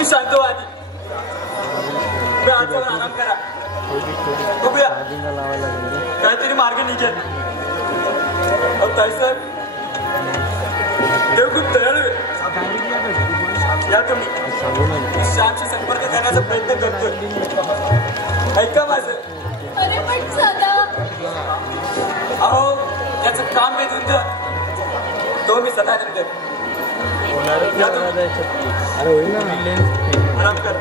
मी सांगतो आधी आज जाऊन आराम करा. बघूया काहीतरी मार्ग निघेल. ताईसाहेब देव खूप दयाळू आहे. या तुम्ही श्यामशी संपर्क करण्याचा प्रयत्न करतोय. ऐका माझं. अरे पण सदा अहो याचं काम बेदून द्या. तो मी सदानंद आराम कर.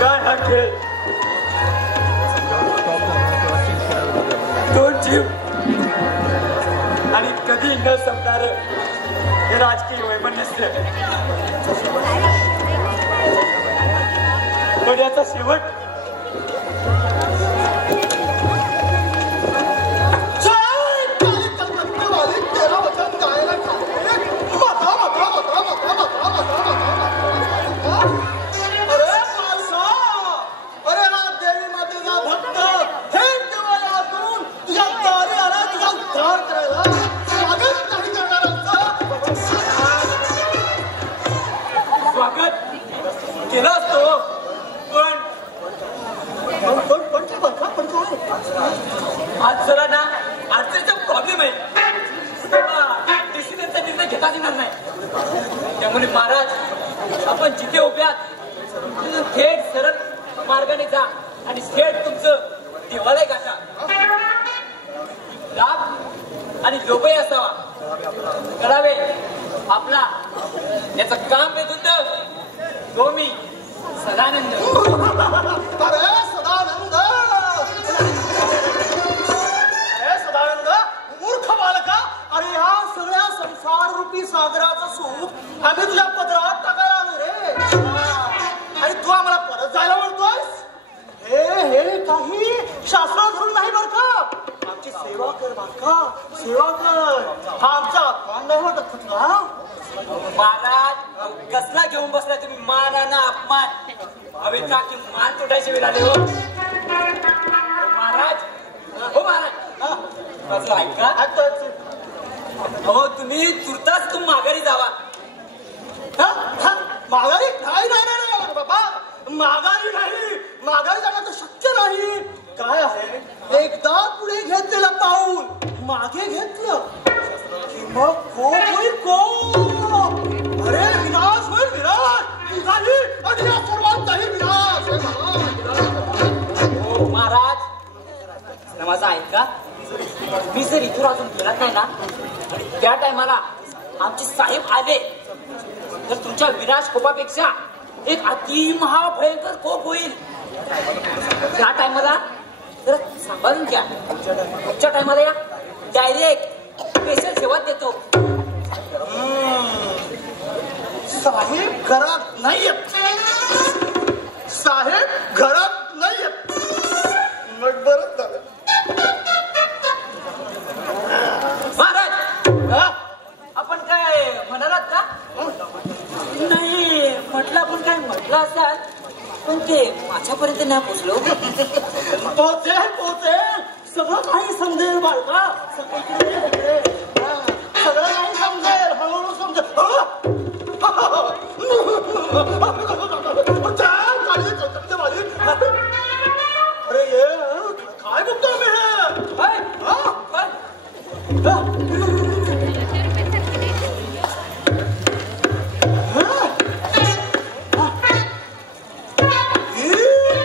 काय हा खेळ. दोन जीव आणि कधी न संपणार हे राजकीय वैभव नसते. पण याचा शेवट केला असतो. पण आज जरा ना अडचणीचा प्रॉब्लेम आहे. डिसिजनचा निर्णय घेता येणार नाही. त्यामुळे महाराज आपण जिथे उभे आहात थेट सरळ मार्गाने जा आणि थेट तुमचं देवालय गाठा. लाभ आणि लोभही असावा करावे आपला. याचं काम बेधून तो मी सदानंद. अरे सदानंद, अरे सदानंद मूर्ख बालका. अरे ह्या सगळ्या संसार रूपी सागराचं सूप आम्ही तुझ्या पदरात टाकायला आलो रे. आणि तू आम्हाला परत जायला म्हणतोयस. हे काही शास्त्रात धरून नाही बरं का. आमची सेवा कर बालका, सेवा कर. हा आमचा अपमान नाही वाटत तुला. महाराज कसला घेऊन बसलाय तुम्ही. मान आणि अपमान हवे टाकी मान तुटायचे वेळ आले. हो महाराज, हो महाराज ऐका. हो तुम्ही तुर्तास तुम्ही माघारी जावा. माघारी नाही नाही नाही बाबा, माघारी नाही. माघारी जाणं तर शक्य नाही. काय आहे, एकदा पुढे घेतलेलं पाऊल मागे घेतलं की मग कोप होईल कोप. अरे विनाश होईल विनाश. तुझाही आणि या सर्वांचाही विनाश. हो महाराज माझं ऐका. मी जर इथून अजून गेला नाही ना आणि त्या टायमाला आमचे साहेब आले तर तुमच्या विनाश कोपापेक्षा एक अति महाभयंकर कोप होईल. त्या टायमाला जर सांभाळून घ्या. पुढच्या टायमाला या डायरेक्ट स्पेशल सेवा देतो. साहेब घरात नाहीयेत. साहेब घरात नाहीयेत. मग बरंच झालं. महाराज आपण काय म्हणालात का. नाही म्हटलं आपण काय म्हटलं असाल पण ते माझ्यापर्यंत नाही पोचलो. पोहोचेल सगळं काही समजेल बाळका. सगळं काही समजेल, हळूहळू समजेल. अरे ये काय बघतो मी.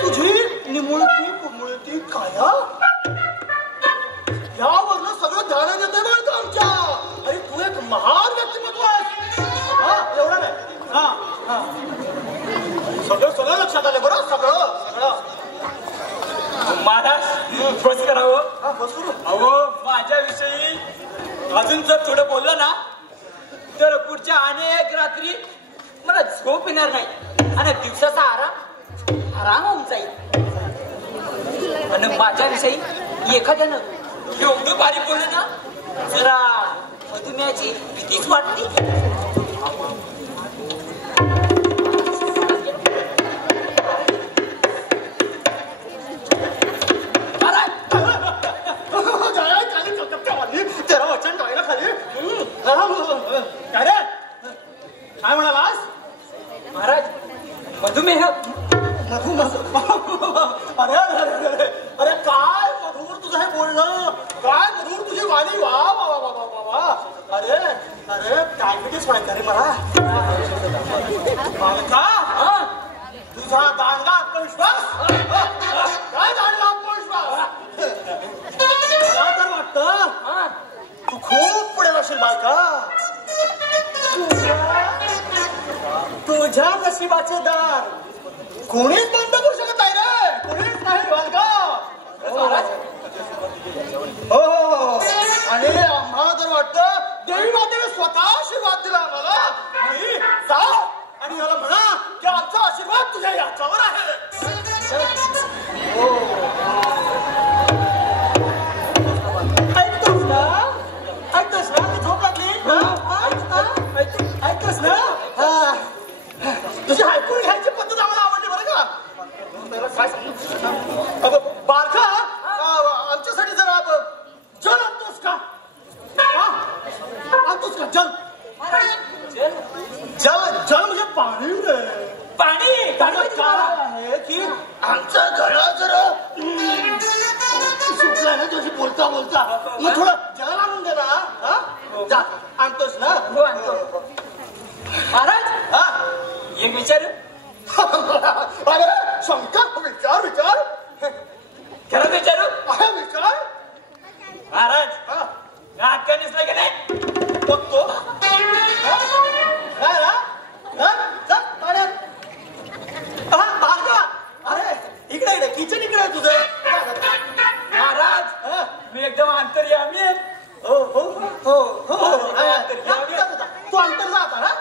तुझी निमुळती पुमुळती काया यावरनं सगळं ध्यान देते बरं का आमच्या. अरे तू एक महान व्यक्तिमत्व आहेस. एवढं नाही. सगळं लक्षात आलं बरं. सगळं महाराज बस करावं. बस करू. अहो माझ्याविषयी अजून जर थोडं बोललं ना तर पुढच्या अनेक रात्री मला झोप येणार नाही आणि दिवसाचा आराम होऊन जाईल. आणि माझ्याविषयी एखाद्यानं एवढं भारी बोललं ना जरा मधुमेहाची भीतीच वाटते. तेरा वचन खाली पाणी वा वा वा वा वा वा. अरे अरे डायबिटीस व्हायचा रे मला. बालका तुझा दांडगा आत्मविश्वास. काय दांडगा आत्मविश्वास. मला तर वाटतं तू खूप पुढे जाशील बालका. तुझ्या नशिबाचे दार कोणीच बंद करू शकत नाही रे. कोणीच नाही बालका. हो आणि आम्हाला तर वाटतं देवी मातेने स्वतः आशीर्वाद दिला आम्हाला की जा आणि याला म्हणा की आमचा आशीर्वाद तुझ्या याच्यावर आहे. ऐकतोस ना ऐकतोस ना मी झोप लागली. ऐकतोस ना तुझी ऐकून घ्यायची पद्धत आम्हाला आवडली बरं का. बारका आमच्यासाठी जरा जल आणतोस का. आणतोस का जल. जल जल म्हणजे पाणी रे. पाणी काय आहे की आमचा गळा जरा सुटला ना तुझी बोलता बोलता. मग थोडं जल आणून दे ना. जा आणतोस ना. हो आणतो. महाराज हा एक विचारू. अरे शंकर विचार विचार. खरं विचारू. विचार महाराज नाटक दिसलं की नाही. बघतो. अरे इकडे इकडे किचन इकडे आहे तुझं. महाराज मी एकदम अंतर्यामी आहे. हो हो हो हो तू अंतर जाता ना.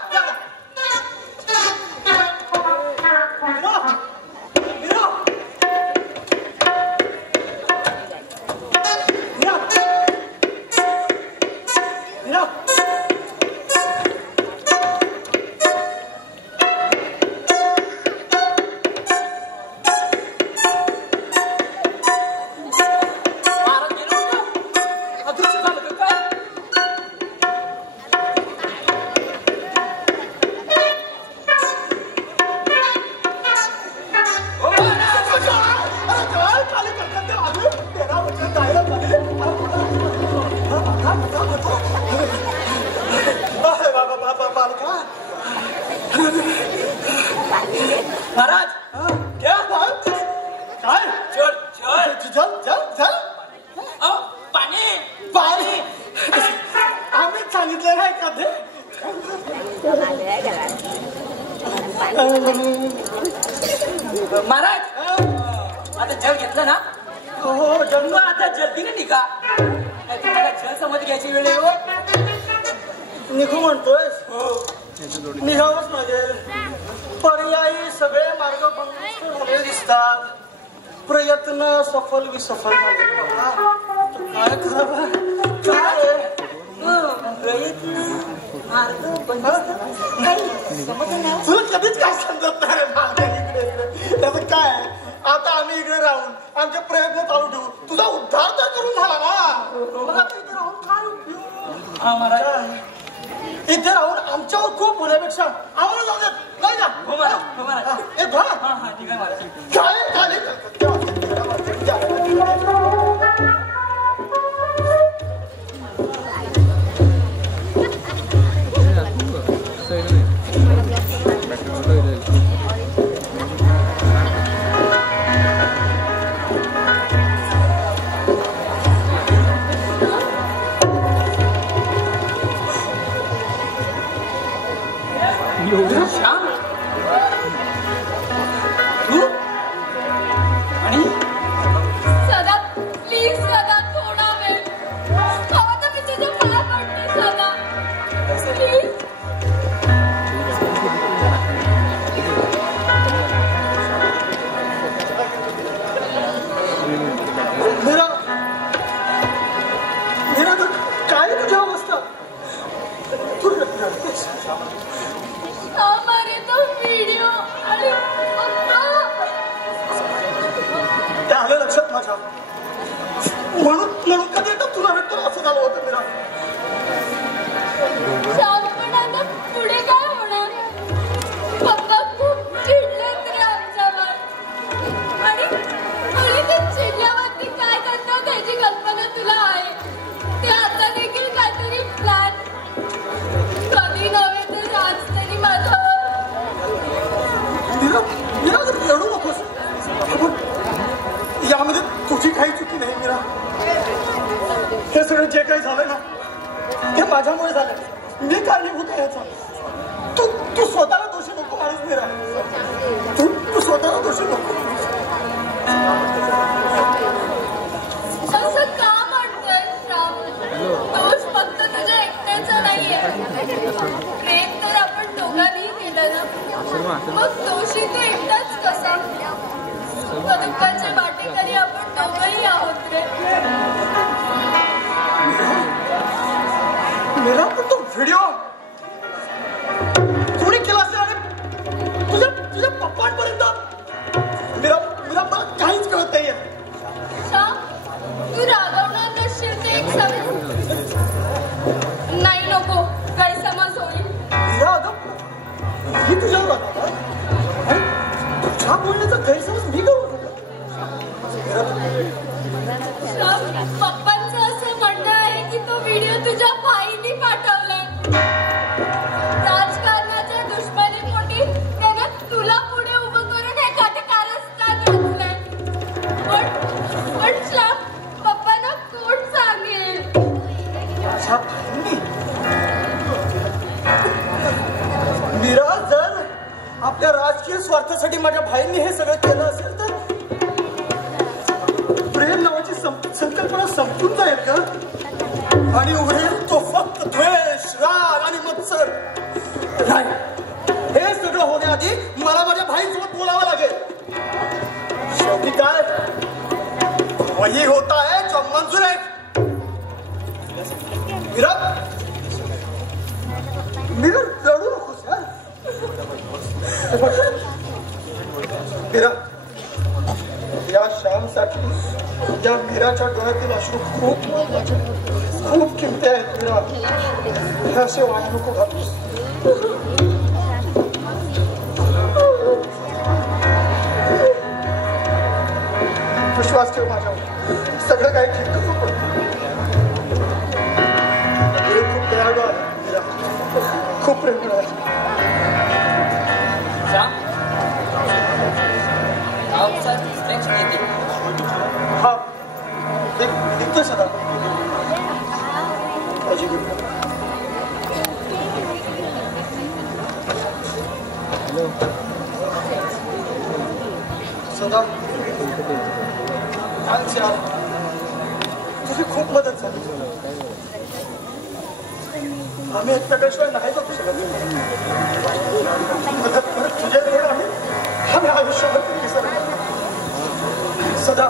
महाराज क्या काय चल चल चल चल चल. पाणी पाणी आम्हीच सांगितलं नाही का ते. महाराज आता जल घेतलं ना. हो जन्म आता जल्दी ना निघा. नाही तुम्हाला जल समज घ्यायची वेळ येऊ. निघू म्हणतोय. निघावंच लागेल. पर्यायी सगळे मार्ग बंद झाले दिसतात. प्रयत्न सफल विसफल झाले. काय करावं काय प्रयत्न मार्ग बंद. तुला कधीच काय समजत नाही रे माझ्या इकडे. त्याचं काय आता आम्ही इकडे राहून आमचे प्रयत्न चालू ठेवू. तुझा उद्धार तर करून झाला ना. मग आता इथे राहून काय उपयोग. हा महाराज इथे राहून आमच्यावर खूप होण्यापेक्षा आम्हाला जाऊ देत नाही ना. हो महाराज हो महाराज. हा हा ठीक आहे महाराज. काय झाले श्याम तू आणि सदा प्लीज सदा थोडा वेळ. हवा तर मी तुझ्या पाया पडते सदा. प्लीज. काय तुझी अवस्था. हमारे तो व्हिडिओ आणि ते आलं लक्षात माझ्या. म्हणून कधी एकदा तुला भेटतो असं झालं होतं मेरा. श्याम पण आता पुढे काय होणार. पप्पा खूप चिडलेत रे आमच्यावर. आणि मुली ते चिडल्यावरती काय करतात त्याची कल्पना तुला आहे. ते सगळं जे काही झालं ना ते माझ्यामुळे झालं. मी कारणीभूत आहे याचा. तू स्वतःला दोषी नको माणूस मीरा. तू स्वतःला दोषी नको. असं का म्हणतोयस राहुल? दोष फक्त तुझ्या एकट्याचा नाहीये. प्रेम तर आपण दोघांनी केलं ना. मग दोषी तू एकटाच कसा? दुःखाचे वाटेकरी आपण दोघंही आहोत रे. मेरा पण तो व्हिडिओ कोणी केला असेल आणि तुझ्या पप्पांपर्यंत मेरा मला काहीच कळत नाहीये. तू रागवणार नसशील ते एक समज. नाही नको गैरसमज होईल. मेरा अगं मी तुझ्यावर राहतो आणि तुझ्या बोलण्याचा गैरसमज मी करू नका. पप्पांचं असं म्हणणं आहे की तो व्हिडिओ तुझ्या भाईने पाठवलाय. राजकारणाच्या दुश्मनीपोटी त्यानं तुला पुढे उभं करून हे कारस्थान रचलंय. पण पप्पांना कोण सांगेल? माझ्या भाईंनी मीरा जर आपल्या राजकीय स्वार्थासाठी माझ्या भाईंनी हे सगळं केलं असेल तर प्रेम नावाची संकल्पना संपून जाईल का? आणि उरेल तो फक्त द्वेष, राग आणि मत्सर. नाही, हे सगळं होण्याआधी मला माझ्या भाईंसोबत बोलावं लागेल. शेवटी काय वही होता है जो मंजूर है. मीरा रडू नकोस यार. मीरा या श्यामसाठी या मीराच्या डोळ्यातील अश्रू खूप किमती आहेत. मीरा हे असे वाट नको घालूस. विश्वास ठेव माझ्यावर. सगळं काही ठीक कसं पडतं. खूप दयाळू आहे मीरा. खूप प्रेमळ आहे. हा निघतोय सदा. सदा थँक्स यार. तुझी खूप मदत झाली. आम्ही एकमेकाशिवाय नाही जाऊ शकत. मदत करत तुझ्याजवळ आम्ही आयुष्यावर विसरलो. सदा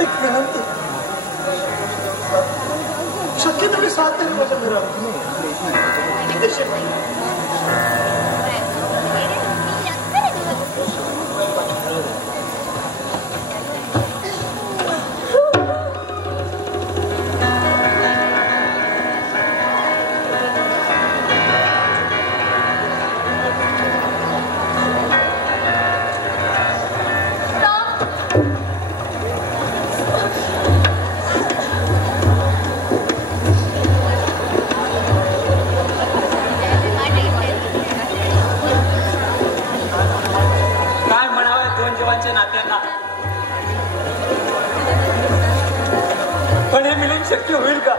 एक विनंती. शक्य तुम्ही साथ तरी माझ्या घराला. नात्यांना पण हे मिळून शक्य होईल का?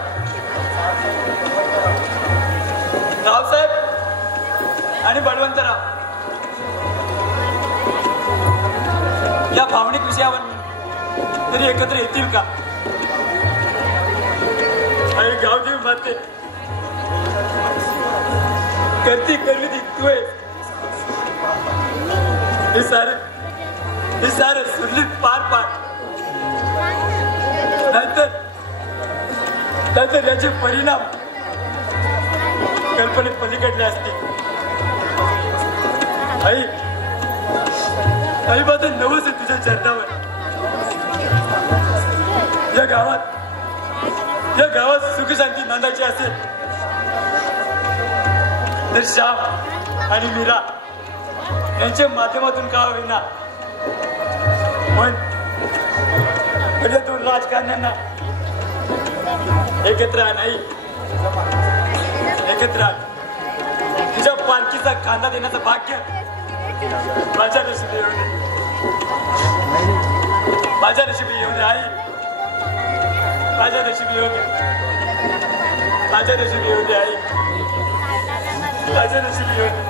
रावसाहेब आणि बळवंतराव या भावनिक विषयावर तरी एकत्र येतील का? आणि गावठी बाते करती करवी दी तू हे सारे सुरलीत पार पाड. नाहीतर याचे परिणाम कल्पनेत पलीकडले असतील. आई माझं नवस आहे तुझ्या चरणावर. या गावात सुख शांती नांदायची असेल तर श्याम आणि मीरा यांच्या माध्यमातून का होईना पण या दोन राजकारण्यांना एकत्र नाही एकत्र तुझ्या पालखीचा कांदा देण्याचं भाग्य माझ्या नशिबी येऊ दे. माझ्या नशिबी येऊ दे आई. माझ्या नशिबी येऊ दे. माझ्या नशिबी होते आई, माझ्या नशिबी होते.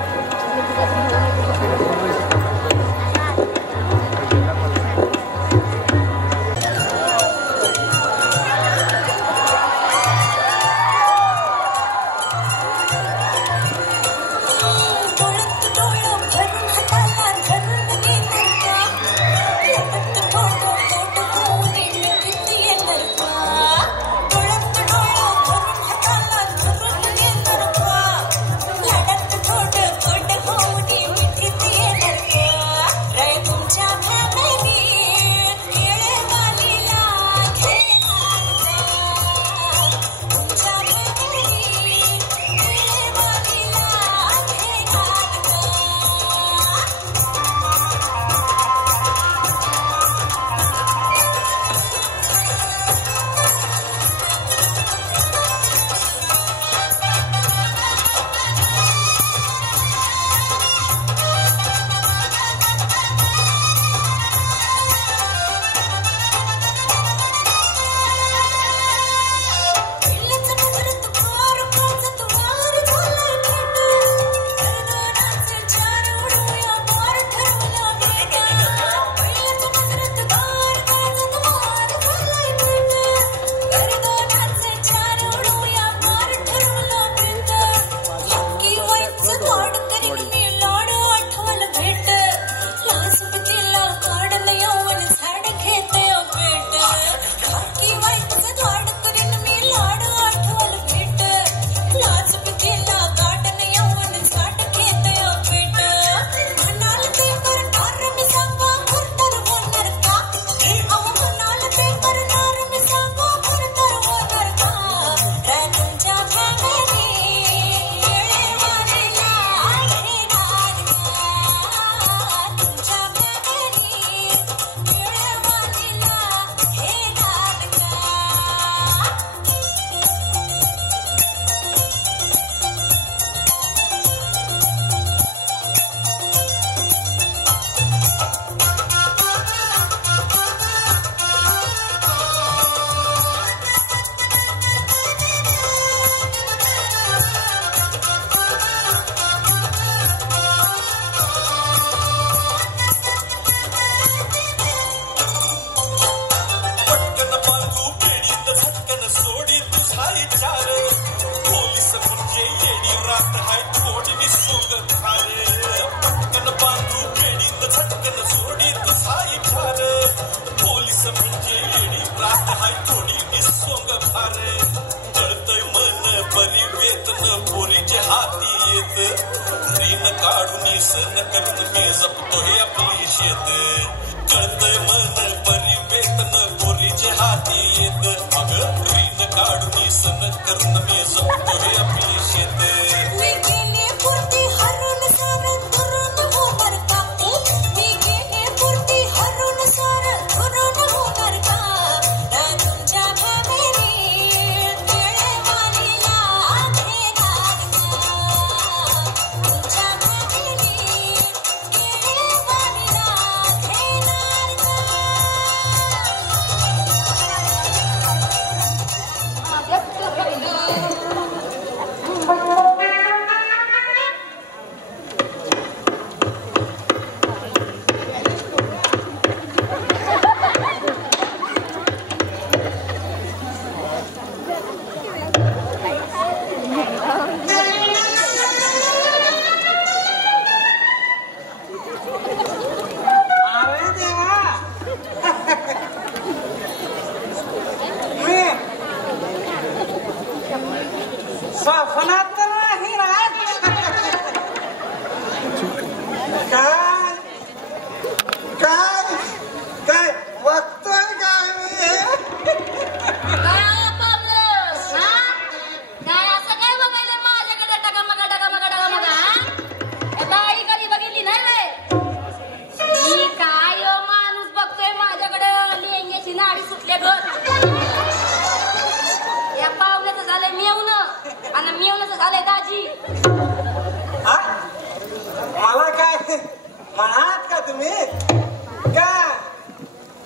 म्हणालात का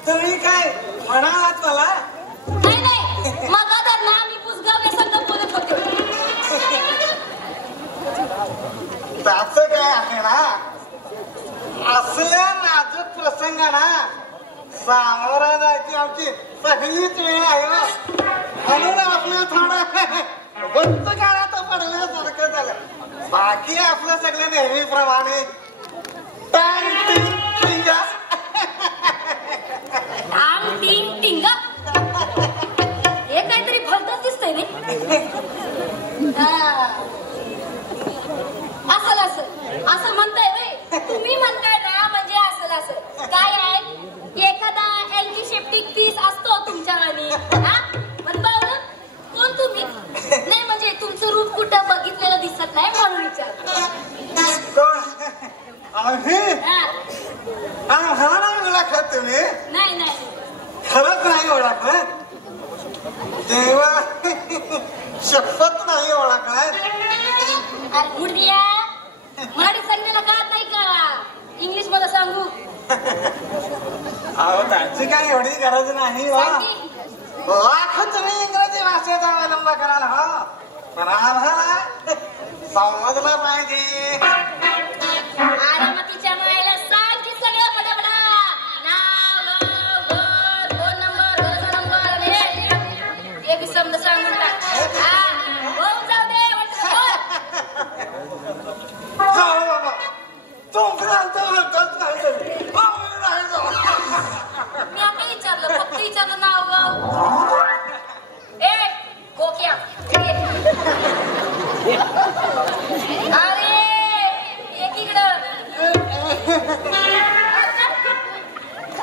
तुम्ही काय म्हणालात मला? नाही मग तर ना मी पुसगावल्या संग बोलत होते. का ना सामोरा जायची आमची पहिलीच वेळ आहे म्हणून आपलं थोडं बंद काळात पडल्यासारखं झालं. बाकी आपलं सगळं नेहमीप्रमाणे टिंगा हे काहीतरी भलतच दिसतंय नाही. असं म्हणताय व्हय तुम्ही म्हणताय ना म्हणजे असं काय आहे एखादा एलजी शेप्टिक पीस असतो तुमच्या वाणी पण बावलं कोण तुम्ही नाही म्हणजे तुमचं रूप कुठं बघितलेलं दिसत नाही म्हणून विचारतो. ओळखत तुम्ही नाही नाही खरंच नाही ओळखलं तेव्हा शपथ नाही ओळखलं. मराठी सांगण्याला कळत नाही का इंग्लिश मध्ये सांगू. अहो त्याची काही एवढी गरज नाही तुम्ही इंग्रजी भाषेचा अवलंब कराल हो पण आम्हाला समजलं पाहिजे. तिच्या मायला सांग की सगळं पटापटा नाव घर फोन नंबर घरचा नंबर एक शब्द सांगून टाक. होऊन जाऊ दे बाबा मी आता विचारलं फक्त विचारलं नाव गाव ए कोक्या अरे एक इकडं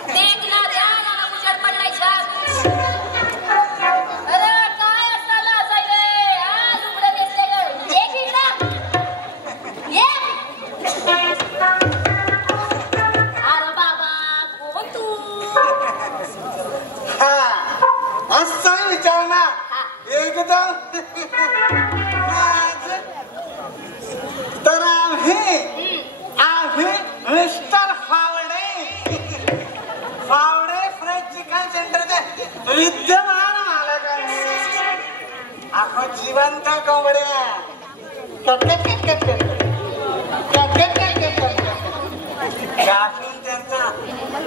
देख ना ध्यान उजाड पडलाय छान. अरे काय असायला असायलंय लुगडं नेसलेलं एक इकडं अरे बाबा कोण तू असं विचार ना एकदम तर आम्ही मिस्टर फावडे फ्रेंच चिकन सेंटरचे विद्यमान मालक आपण जिवंत कोंबड्या त्यांचा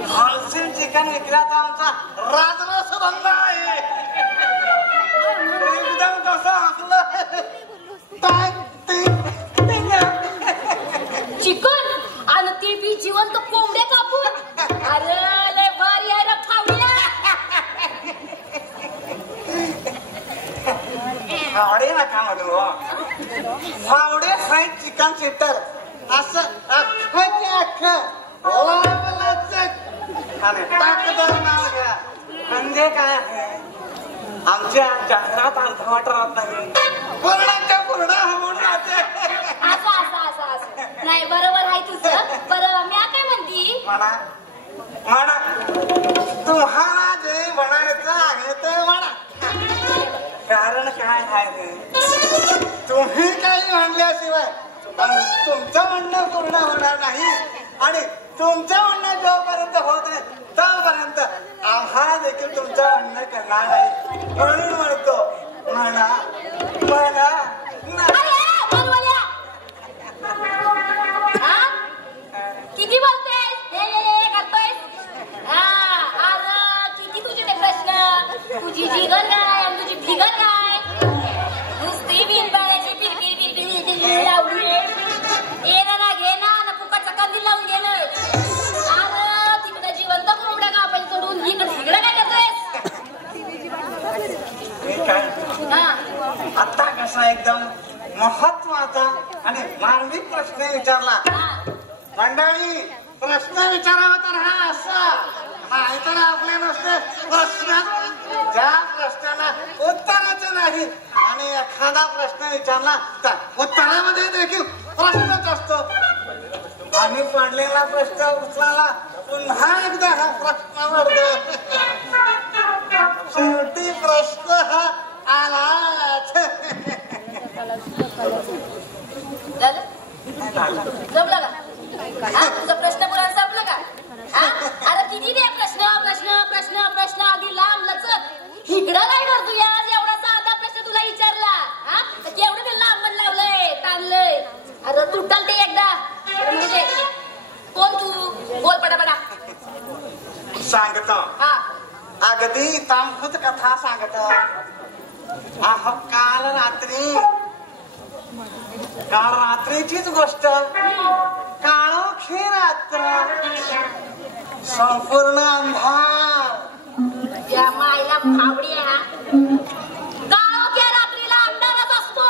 होलसेल चिकन विक्रेता आमचा राजरस धंदा आहे. एकदम कसं आपलं चिकन आणि ते बी जिवंत कोंबड्या कापून अरे लय भारी आहे रे फावड्या. फावडे नका म्हणू फावडे फ्राईड चिकन सेंटर असं अख्खं आणि टाकदार नाव घ्या म्हणजे काय आमच्या जाहिरात अर्धवट राहत नाही पूर्णाच्या पूर्ण होऊन राहते. असं नाही बरोबर आहे तुझं बरं मी काय म्हणती म्हणा तुम्हाला जे म्हणायचं आहे ते म्हणा. कारण काय आहे तुम्ही काही म्हणल्याशिवाय तुमचं म्हणणं पूर्ण होणार नाही आणि तुमचं म्हणणं जोपर्यंत होत नाही तोपर्यंत आम्हाला देखील तुमचं म्हणणं करणार नाही. म्हणून म्हणतो म्हणा किती बोलतेस करतोय किती तुझे ते प्रश्न तुझी जिगण काय आणि तुझी फिगर काय नुसती बिनपाण्याची पिरपिर लावली ये ना घे ना फुकटचा कंदील लावून गेलं. तिकडे जिवंत कोंबड्या कापायला सोडून इकडे काय करतोयस. आता कसा एकदम महत्वाचा आणि मानविक प्रश्न विचारला. मंडळी प्रश्न विचारावा तर हा असा नाही तर आपले नसते प्रश्न ज्या प्रश्नाला उत्तरच नाही आणि एखादा प्रश्न विचारला तर उत्तरामध्ये देखील प्रश्नच असतो आणि पडलेला प्रश्न उचलायला पुन्हा एकदा हा प्रश्न पडतो. शेवटी प्रश्न हा आलाच. जमलं का तुझा प्रश्न पुरा संपलं का. अरे किती दे प्रश्न प्रश्न प्रश्न प्रश्न आधी लांब लचक इकडं काय करतो यार एवढा साधा प्रश्न तुला विचारला केवढं ते लांब लावलंय ताणलंय. अरे तुटल ते एकदा म्हणजे कोण तू बोल पटापटा. अगदी तांबूत कथा सांगत. अहो काल रात्रीचीच गोष्ट. काळोखी रात्र, संपूर्ण अंधार. या मायला फावडी आहे ना. काळोख्या रात्रीला अंधारच असतो.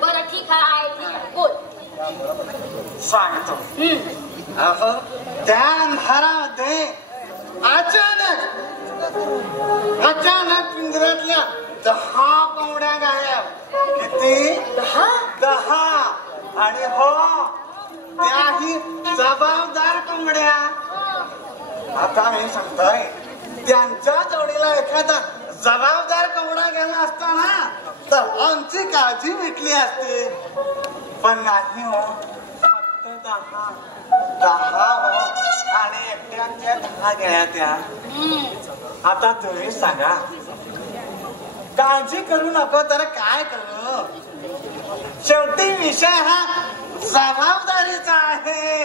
बरं ठीक आहे बोल. सांगतो. अहो त्या अंधारामध्ये अचानक पिंजऱ्यातल्या 10 कोंबड्या गायब. किती? 10. आणि हो त्याही जबाबदार कोंबड्या. आता मी सांगतोय त्यांच्या जोडीला एखादा जबाबदार कोंबडा गेला असता ना तर आमची काळजी मिटली असती. पण नाही हो, फक्त 10 हो. आणि एकट्याच्या 10 गेल्या त्या. आता तुम्ही सांगा, काळजी करू नको तर काय करू? शेवटी विषय हा जबाबदारीचा आहे.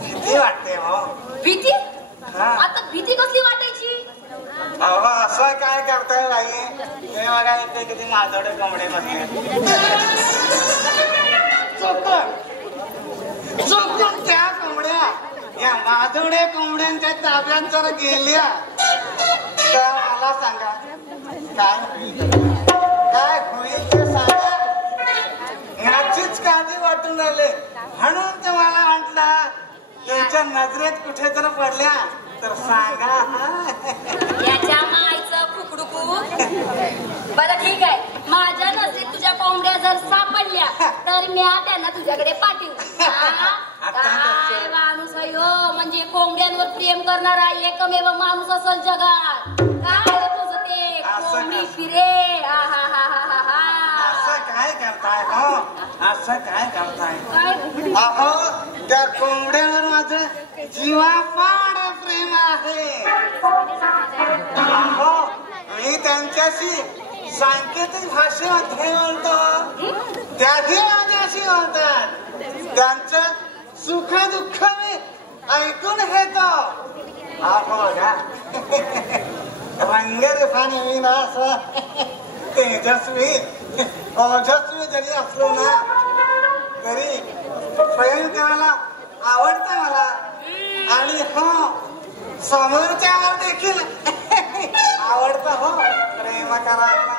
भीती वाटते हो. भीती? आता भीती कसली वाटायची? अहो असं काय करताय बाई? हे बघा इथे किती माझोडे कोंबडे बसले. चुकून त्या कोंबड्या या माझोडे कोंबड्यांच्या ताब्यात जर गेल्या तर मला सांगा काय होईल ते सांगा. याचीच काळजी वाटून राहिले म्हणून तुम्हाला म्हटलं त्यांच्या नजरेत कुठे जर पडल्या तर सांगा. याच्या मायचं कुकडुकू. बरं ठीक आहे, माझ्या नजरेत तुझ्या कोंबड्या जर सापडल्या तर मी त्यांना तुझ्याकडे पाठवू. काय माणूस आहे हो, म्हणजे कोंबड्यांवर प्रेम करणारा एकमेव माणूस असेल जगात. काय तुझं ते कोंबडी फिरे. असं काय करताय हो? असं काय करताय? काय अहो त्या कोंबड्यावर माझं जीवापाड प्रेम आहे. अहो मी त्यांच्याशी सांकेतिक भाषेमध्ये बोलतो, त्याही माझ्याशी बोलतात. त्यांचं सुख दुःख मी ऐकून घेतो. अहो बघा रंगरेखाने मी ना असं तेजस्वी ओजस्वी जरी असलो ना तरी प्रेम करायला आवडतं मला. आणि हो समोरच्यावर देखील आवडतं हो प्रेम करायला.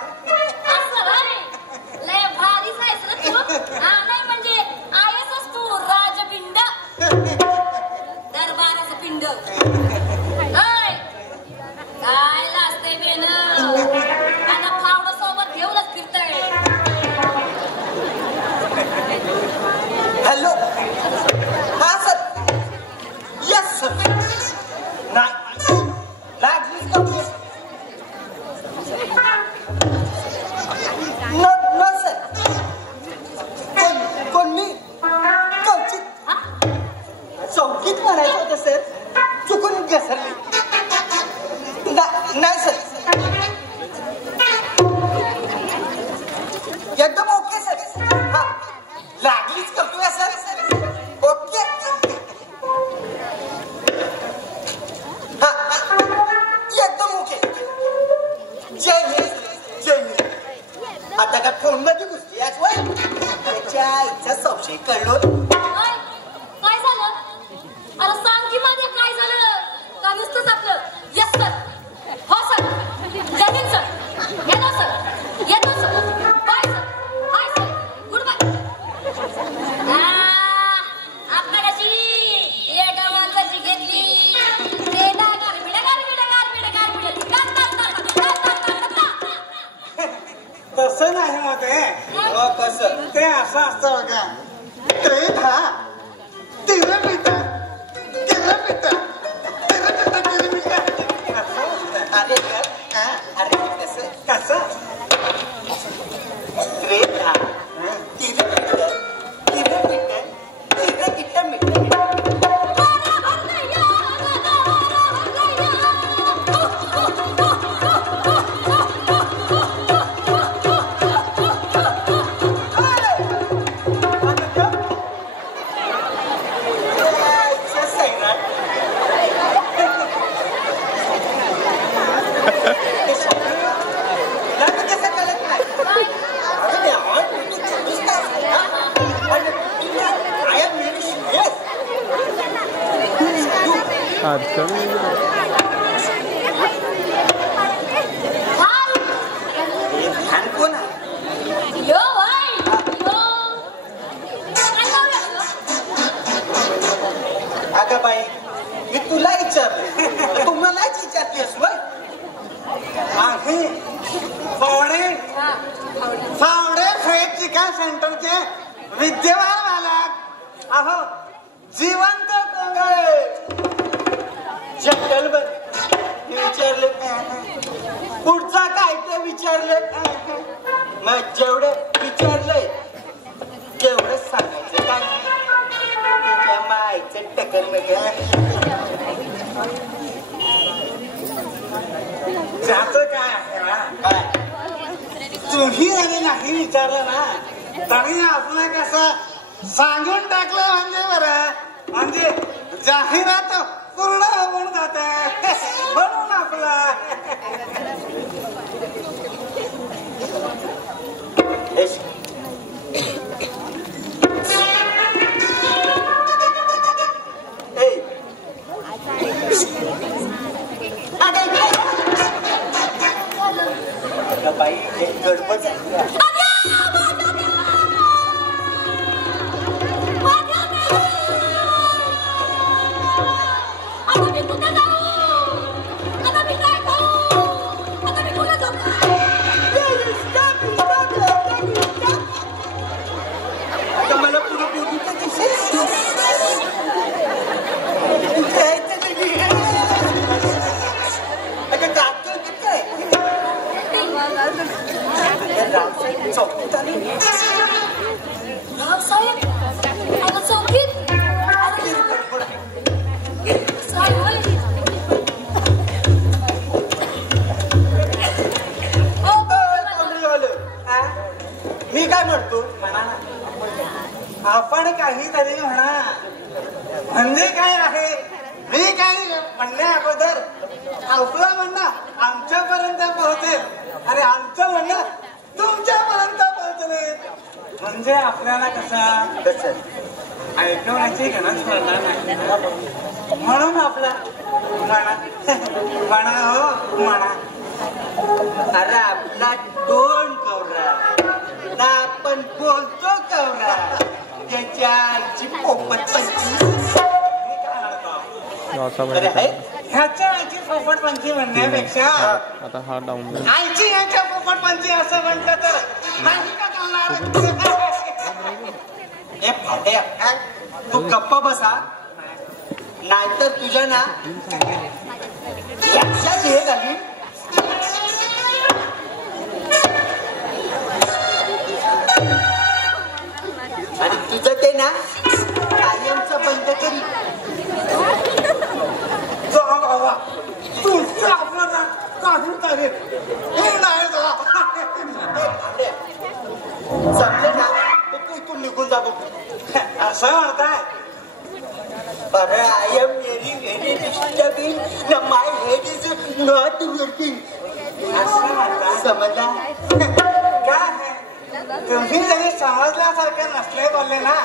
लय भारी सायस तू. नाही म्हणजे आहेसच तू राजपिंड, दरबाराचं पिंड. काय लाजतंय बेन? आता फावडं सोबत घेऊनच फिरतय. हॅलो. हा सर. Yes sir. लागलीच कंप्लेंट. न सर. कोणी चौकीत म्हणायचं होतं सर, चुकून घसरली. नाही सर. एकदम ओके सर. हा लागलीच करतोय सर. ओके. हा एकदम ओके. जय हिंद जय हिंद. आता का फोन मध्ये घुसली आज वय त्याच्या आईचा संशय कळलो. काय झालं? अरे सांग की माझ्या काय झालं? का नुसतंच आपलं यस सर, हो सर, जमीन सर, येतो सर, येतो sir, bye sir, hi sir, good bye. आपल्या कशी एका माणसाची घेतली ते तसं नाही मग कसं ते असं असतं बघा. ट्रेन हा तिरमिटा तिरमिटा तिरमिटा तिरमिटा. अरे कसं कसं ट्रेन हा तिरमिटा तिरमिटा तिरमिटा मिटा. कोण आहे? अगं बाई, मी तुला विचारलं, तू मलाच विचारतेस वय? आहे फावडे फ्रेश चिकन सेंटरचे विद्यमान मालक अहो जिवंत कोंगळे जंगलभर विचारले पुढचा काय ते विचारले मग जेवढे विचारले तेवढंच सांगायचं काय तुझ्या मायचं टकर जातं काय काय तुम्ही आणि नाही विचारलं ना तरी आपलं कसं सांगून टाकलं म्हणजे बरं म्हणजे जाहिरात पूर्ण होऊन जाते म्हणून आपला बाई गडबड मला पुढे चौकीत आली साहेब आता चौकीत मी काय म्हणतो म्हणा आपण काहीतरी म्हणा म्हणजे काय आहे मी काही म्हणण्या अगोदर आपलं म्हणणं आमच्यापर्यंत पोहोचेल अरे आमचं म्हणणं तुमच्यापर्यंत पोहोचले म्हणजे आपल्याला कसं ऐकवण्याची गरज पडणार नाही म्हणून आपला म्हणा म्हणा हो म्हणा अरे आपला दोन कवरा ना आपण बोलतो कवरा त्याच्या आईची पोपट ह्याच्या आईची पोपट पंची म्हणण्यापेक्षा आता हा डाऊन आईची ह्याच्या पोपट पंची असं म्हटलं तर नाही का चालणार हे फाट्या तू गप्प बसा नाहीतर तुझ्या ना लक्षात हे झाली आणि तुझं ते ना कायमचं बंद करी तुमचं आपल्याला काढून टाकेल हे नाही चाललं ना तर तू इथून निघून जा बघ असं म्हणताय अरे I am very very disturbing my head is not working असं म्हणता समजा काय तुम्ही जरी समजल्यासारखं नसले बोलले ना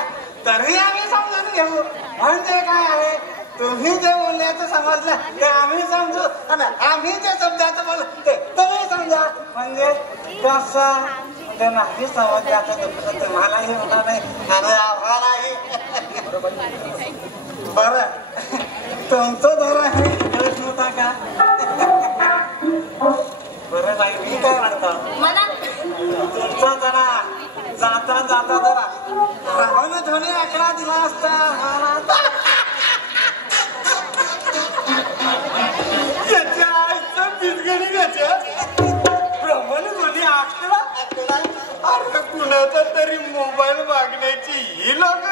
तरी आम्ही समजून घेऊ म्हणजे काय आहे तुम्ही जे बोलण्याचं समजलं ते आम्ही समजू आणि आम्ही जे शब्दाचं बोल ते तुम्ही समजा म्हणजे कसं ते नाही समजल्याचं दुःख तुम्हालाही होणार नाही आणि आम्हालाही बरं तुमचं जरा हे कळत नव्हता का बरं बाई मी काय म्हणतो तुमचा जरा जाता जाता जरा राहून ध्वनी आकडा दिला असता त्याच्या आईचं बिजगणी घ्यायच्या प्रमाण ध्वनी आकडा अरे कुणाचा तरी मोबाईल मागण्याची ही लोक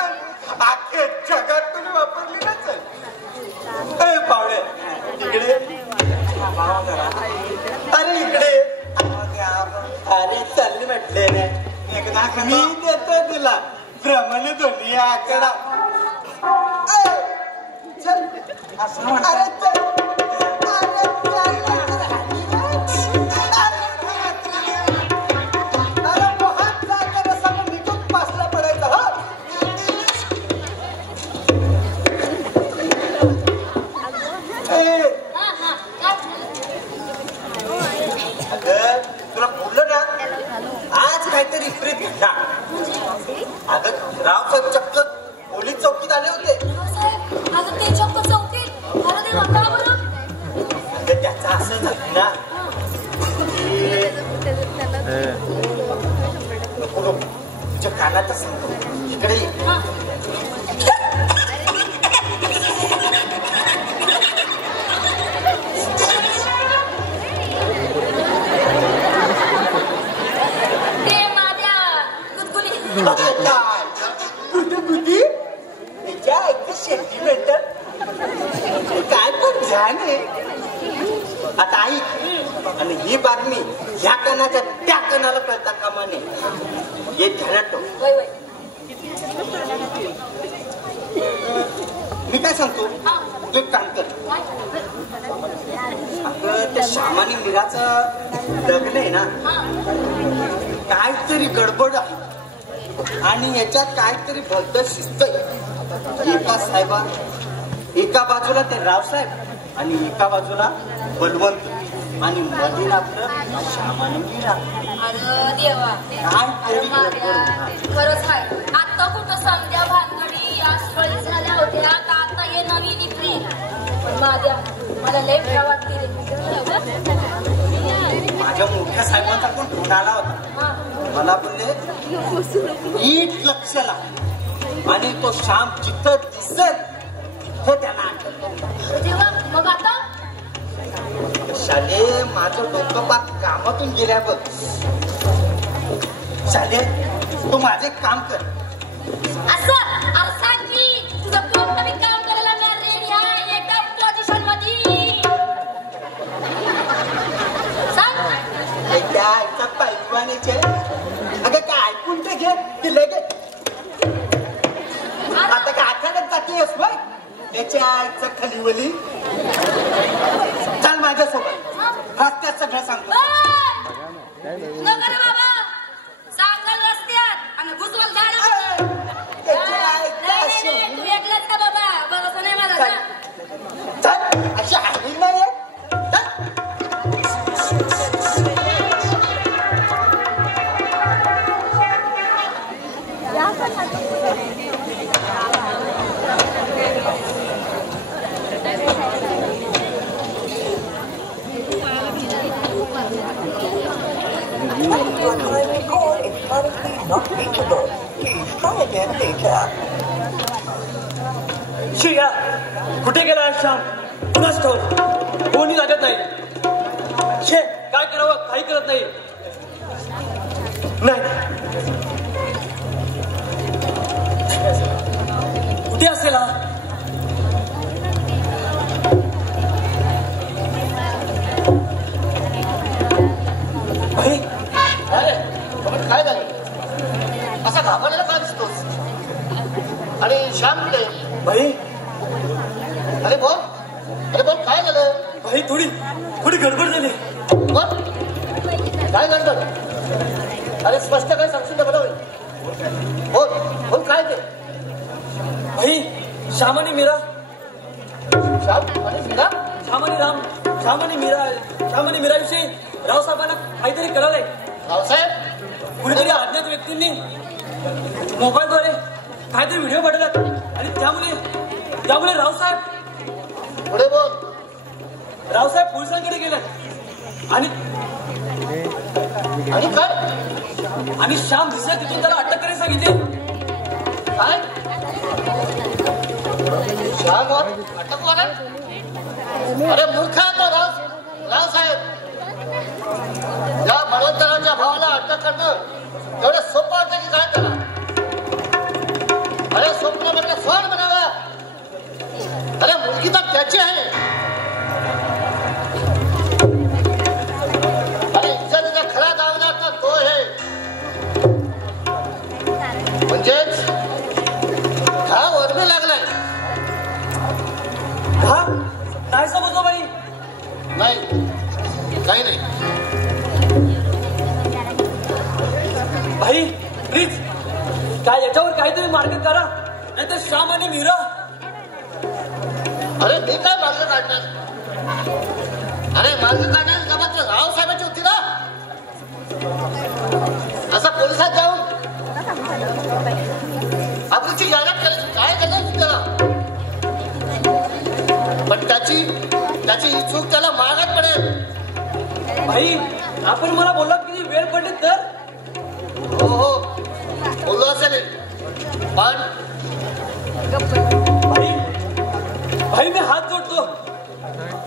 अख्ख्या जगात तुम्ही वापरली नसेल पावडे इकडे अरे इकडे अरे चालली म्हटले एकदा मी देतो तुला भ्रमण ध्वनी आकडा असं म्हणतात हा हा काय अगं तुला बोललं ना आज काहीतरी विपरीत घडला. अगं रावसाहेब चक्क पोलीस चौकीत आले होते. साहेब आता ते चक्क चौकीत अरे देवा का बरं अगं त्याचं असं झालं ना तुझ्या कानात असं इकडे हा ते माझ्या गुदगुली गुटी त्याच्या एक सेंटिमेंटल काय पण ध्यान आहे. आता ऐक आणि ही बातमी ह्या कानाच्या त्या कानाला कळता कामा नये हे ध्यानात ठेव. वय वय मी काय सांगतो तू एक काम कर. अगं त्या श्यामाने मीराचं लग्न आहे ना काहीतरी गडबड आहे आणि याच्यात काहीतरी भलतं शिस्त आहे. एका साहेबा एका बाजूला ते रावसाहेब आणि एका बाजूला बलवंत आणि मध्ये आपलं श्यामाने मीरा. अरे देवा काहीतरी गडबड आहे. खरंच आहे आता कुठं समध्या भानगडी या स्थळी झाल्या होत्या का आता हे नवीन इथली पण माझ्या मला लय भ्या वाटते रे. माझ्या मोठ्या साहेबांचा पण फोन आला होता. हा मला बोलले नीट लक्ष लाव आणि तो श्याम जिथं दिसत तिथं त्यांना आठवतो. देवा मग आता शाले माझं डोकं पाक कामातून गेल्या बघ. शाले तू माझे काम कर. असं की तुझं कोणतं मी काम करायला मी रेडी आहे एकदम पोझिशन मध्ये सांग त्या आईचा पैलवानीचे अगं काय ऐकून तर घे की लगेच आता काय अचानक जातीयस बघ त्याच्या आईचं खलीवली. चाल माझ्यासोबत रस्त्यात सगळं सांगतो. नगर बाबा सांगल रस्त्यात आणि घुसवल झालं त्याच्या आईचा तू एकलाच का बाबा भरोसा नाही मला चल अशी हवी नाही आहे. शिया कुठे गेला श्याम कुणाच ठाऊक कोणी लागत नाही. शे काय करावं काही करत नाही. कुठे असेल हा भाई. अरे काय झालं असा घाबरलेला काय दिसतोस आणि श्याम कुठे भाई अरे बोल काय झालं भाई थोडी गडबड झाली. बोल काय गडबड. अरे स्पष्ट काय सांगशील तर बरोबर. बोल काय ते भाई श्याम आणि मीरा श्याम आणि मीरा श्याम आणि मीराविषयी रावसाहेबांना काहीतरी कळालंय. रावसाहेब कुणीतरी अज्ञात व्यक्तींनी मोबाईलद्वारे काहीतरी व्हिडिओ पाठवलात आणि त्यामुळे रावसाहेब पुढे बोल. पोलिसांकडे गेलेत आणि काय आणि श्याम दिसला तिथून त्याला अटक करायला सांगितले. काय श्याम अटक वाला. अरे मूर्खा तो रावसाहेब या बळवंतराच्या भावाला अटक करणं एवढं सोपं वाटतं की काय त्याला. अरे स्वप्न म्हणजे फळ म्हणाला. अरे मुलगी तर त्याची आहे. अरे इज्जतीचा खरा दावणार तर तो आहे. म्हणजेच हा वरमी लागलाय. हा काय समजतो बाई. नाही काही नाही. भाई प्लीज काय याच्यावर काहीतरी मार्ग करा नाहीतर श्याम आणि मीरा. अरे मी काय मार्ग काढणार. अरे मार्ग काढणारी जबाबदारी रावसाहेबांची होती ना. असा पोलिसात जाऊन आपल्याची जाहिरात करायची काय गरज त्याला. पण त्याची ही चूक त्याला मागात पडेल. भाई आपण मला बोलला किती वेळ पडली तर. हो बोललो असेल पण भाई मी हात जोडतो.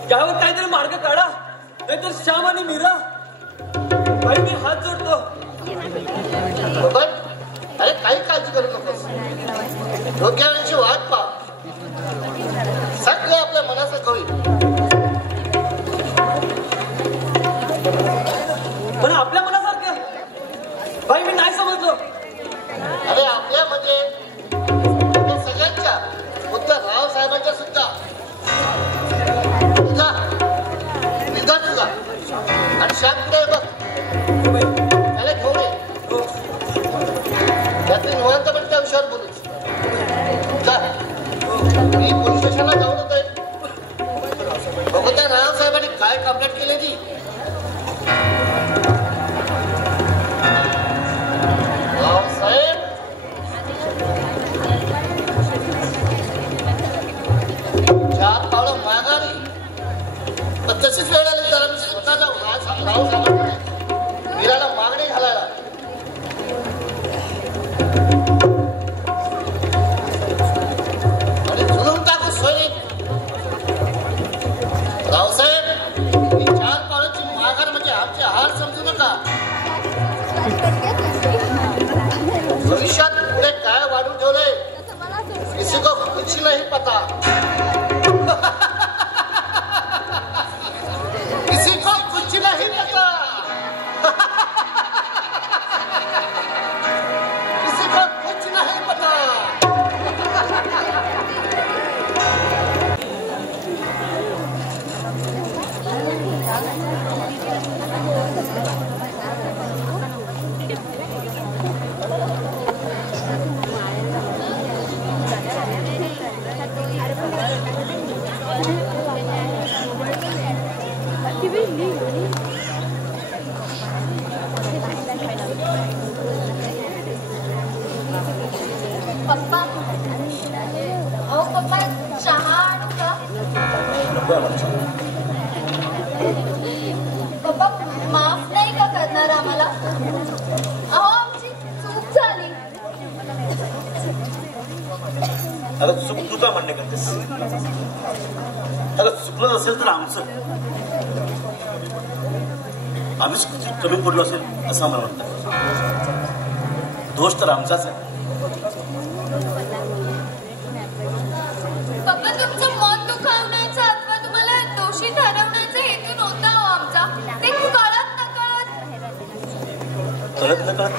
यावर काहीतरी मार्ग काढा नाहीतर श्याम आणि मीरा. भाई मी हात जोडतो. अरे काही काळजी करू नकोस. योग्य वेळेची वाट पहा. सगळं आपल्या मनासारखं होईल. पण आपल्या मनासारखं भाई मी नाही समजलो. अरे आपल्या म्हणजे सगळ्यांच्या फक्त रावसाहेबांच्या सुद्धा. तुझा आणि शांत बघ. त्याला घेऊन ये. त्यातली निवांत पण त्या विषयावर बोलू. मी पोलीस स्टेशनला जाऊन होतोय. बघू त्या रावसाहेबांनी काय कंप्लेंट केली ती. रावसाहेब चार पावलं माघारी. पण तशीच वेळ आली जरा मी स्वतः जाऊ रावसाहेबांकडे मीराला मागणी घालायला. आणि झुलून टाकू सोयी. रावसाहेब ही चार पावलांची माघार म्हणजे आमचे हार समजू नका. भविष्यात पुढे काय वाढून ठेवलंय किसी को कुछ नहीं पता. किसी को कुछ नहीं पता. किसी को कुछ नहीं पता. पप्पा अहो पप्पा चहा आणू का. पप्पा माफ नाही का करणार आम्हाला. अहो आमची चूक झाली. अगं चूक तू का म्हणणे करतेस. अगं चुकलं असेल तर आमचं आम्हीच कमी पडलो असेल असं आम्हाला वाटतं. दोष तर आमचाच आहे. पप्पा तुमचं मन दुखावण्याचा अथवा तुम्हाला दोषी ठरवण्याचा हेतू नव्हता हो आमचा. ते कळत नकळत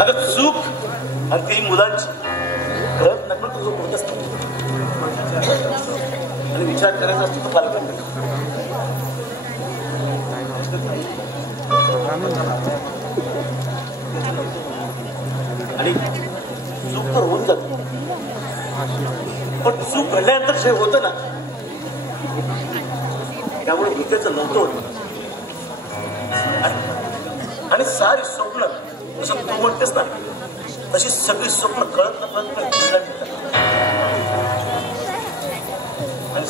अगं चूक आणि ती मुलांची कळत नकळत तुझं होत असत. आणि विचार करायचा असतो तर पालकांना. आणि चूक तर होऊन जात. पण चूक घडल्यानंतर जे होतं ना त्यामुळे हिच्याचं नव्हतं होतं. आणि सारी स्वप्न जसं तू म्हणतेस ना तशी सगळी स्वप्न कळत नकळत आणि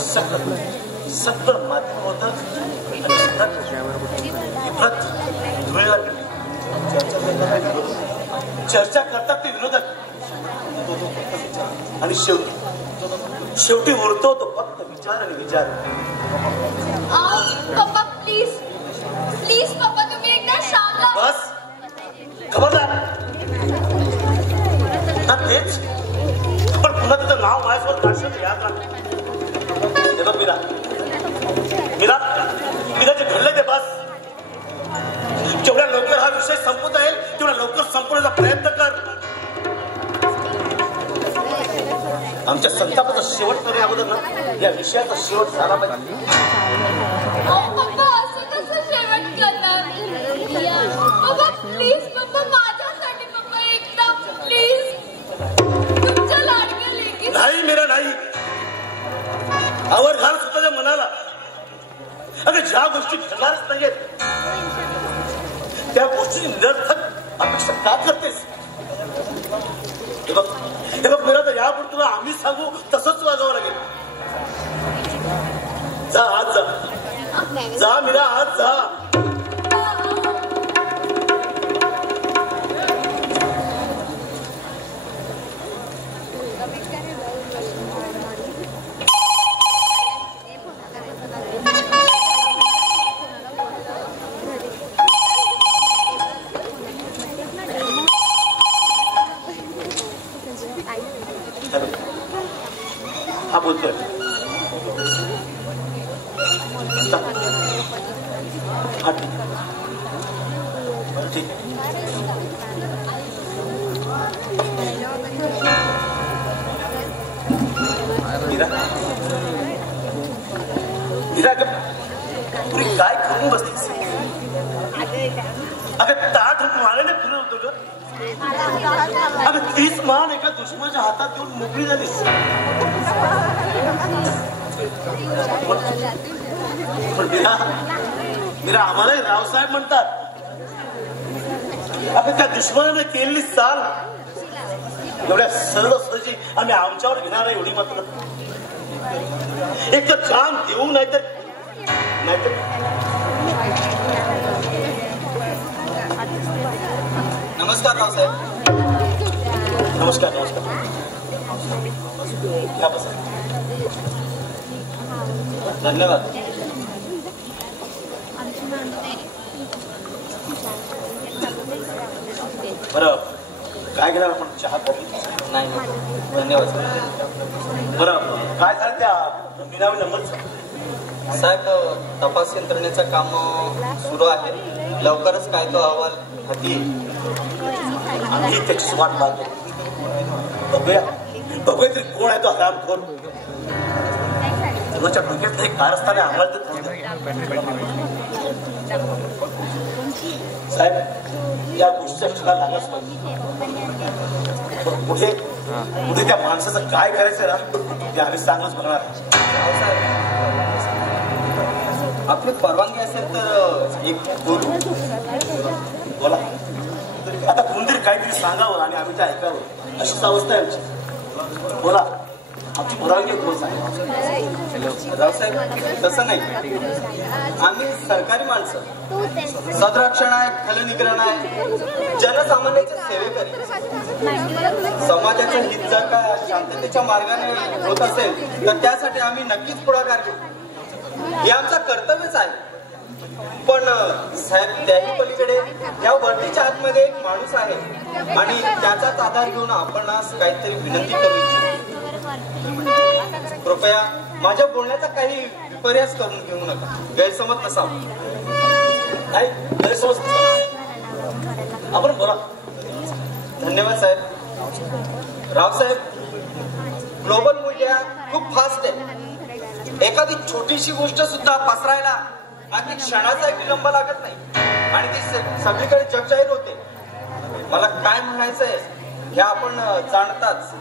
सगळं माध्यम होतं. धुळीला चर्चा करतात ते विरोधक. आणि शेवटी उरतो तो फक्त विचार आणि विचार. पप्पा प्लीज प्लीज पप्पा तुम्ही एकदा शांत. बस खबरदार ना. तेच पण पुन्हा तुझं नाव माझ्यासोबत काढशील याद राख. मीरा मीरा मीरा जे घडलं ते बस. जेवढ्या लवकर हा विषय संपवता येईल तेवढ्या लवकर संपवण्याचा प्रयत्न कर. आमच्या संतापाचा शेवट करण्या अगोदर ना या विषयाचा शेवट झाला पाहिजे. पप्पा असं कसं शेवट करणार. पप्पा प्लीज पप्पा माझ्यासाठी पप्पा एकदा प्लीज. तुमच्या लाडक्या लेकी. नाही मीरा नाही. आवर घाल स्वतःच्या मनाला. ज्या गोष्टी घडणारच नाहीयेत त्या गोष्टी निरर्थक अपेक्षा का करतेस? हे बघ मीरा, तर यापुढे तुला आम्ही सांगू तसंच वागावं लागेल. जा आज जा मीरा, आज जा. हा बोलतोय. हा ठीक. मीरा पुरी काय करून बसलीस? अगं ताट मारायला फिरत होतो ग. अगं तीच मान एका दुश्मनाच्या हातात देऊन मोकळी झालीस. पण मीरा आम्हालाही रावसाहेब म्हणतात. अगं त्या दुश्मनाने केलेली चाल एवढ्या सहजी आम्ही आमच्यावर घेणार एवढी मात्र एक तर काम देऊ नाहीतर नमस्कार रावसाहेब. नमस्कार. या बसा. धन्यवाद. बरं काय घेणार आपण? चहा कॉफी? नाही धन्यवाद. बरं काय झालं त्या मीनावी नंबरचं? साहेब, तपास यंत्रणेचं काम सुरू आहे. लवकरच काय तो अहवाल हाती येईल. आम्ही त्याची वाट पाहतो. बघूया तरी कोण आहे तो हरामखोर. तुझ्या डोक्यात एक कारस्थाने आम्हाला साहेब या गोष्टीच्या क्षणाला लागलाच पाहिजे. पुढे त्या माणसाचं काय करायचं ना ते आम्ही चांगलंच बघणार. आपली परवानगी असेल तर एक बोला. आता कोणतरी काहीतरी सांगावं आणि आम्ही ते ऐकावं अशीच अवस्था आहे आमची. बोला, आमची परवानगी रावसाहेब तसं नाही. आम्ही सरकारी माणसं, सदरक्षण आहे, खलनिग्रहण आहे, जनसामान्याच्या सेवेकरी. समाजाचं हित जर का शांततेच्या मार्गाने होत असेल तर त्यासाठी आम्ही नक्कीच पुढाकार घेऊ. हे आमचं कर्तव्यच आहे. पण साहेब, त्याही पलीकडे या वर्दीच्या आतमध्ये एक माणूस आहे आणि त्याचाच आधार घेऊन आपण काहीतरी विनंती करू इच्छितो. कृपया माझ्या बोलण्याचा काही विपर्यास करून घेऊ नका. गैरसमज नसावा. नाही गैरसमज आपण बोला. धन्यवाद साहेब. रावसाहेब, ग्लोबल मीडिया खूप फास्ट आहे. एखादी छोटीशी गोष्ट सुद्धा पसरायला अगदी क्षणाचा विलंब लागत नाही आणि ती सगळीकडे चर्चाही होते. मला काय म्हणायचंय हे आपण जाणताच.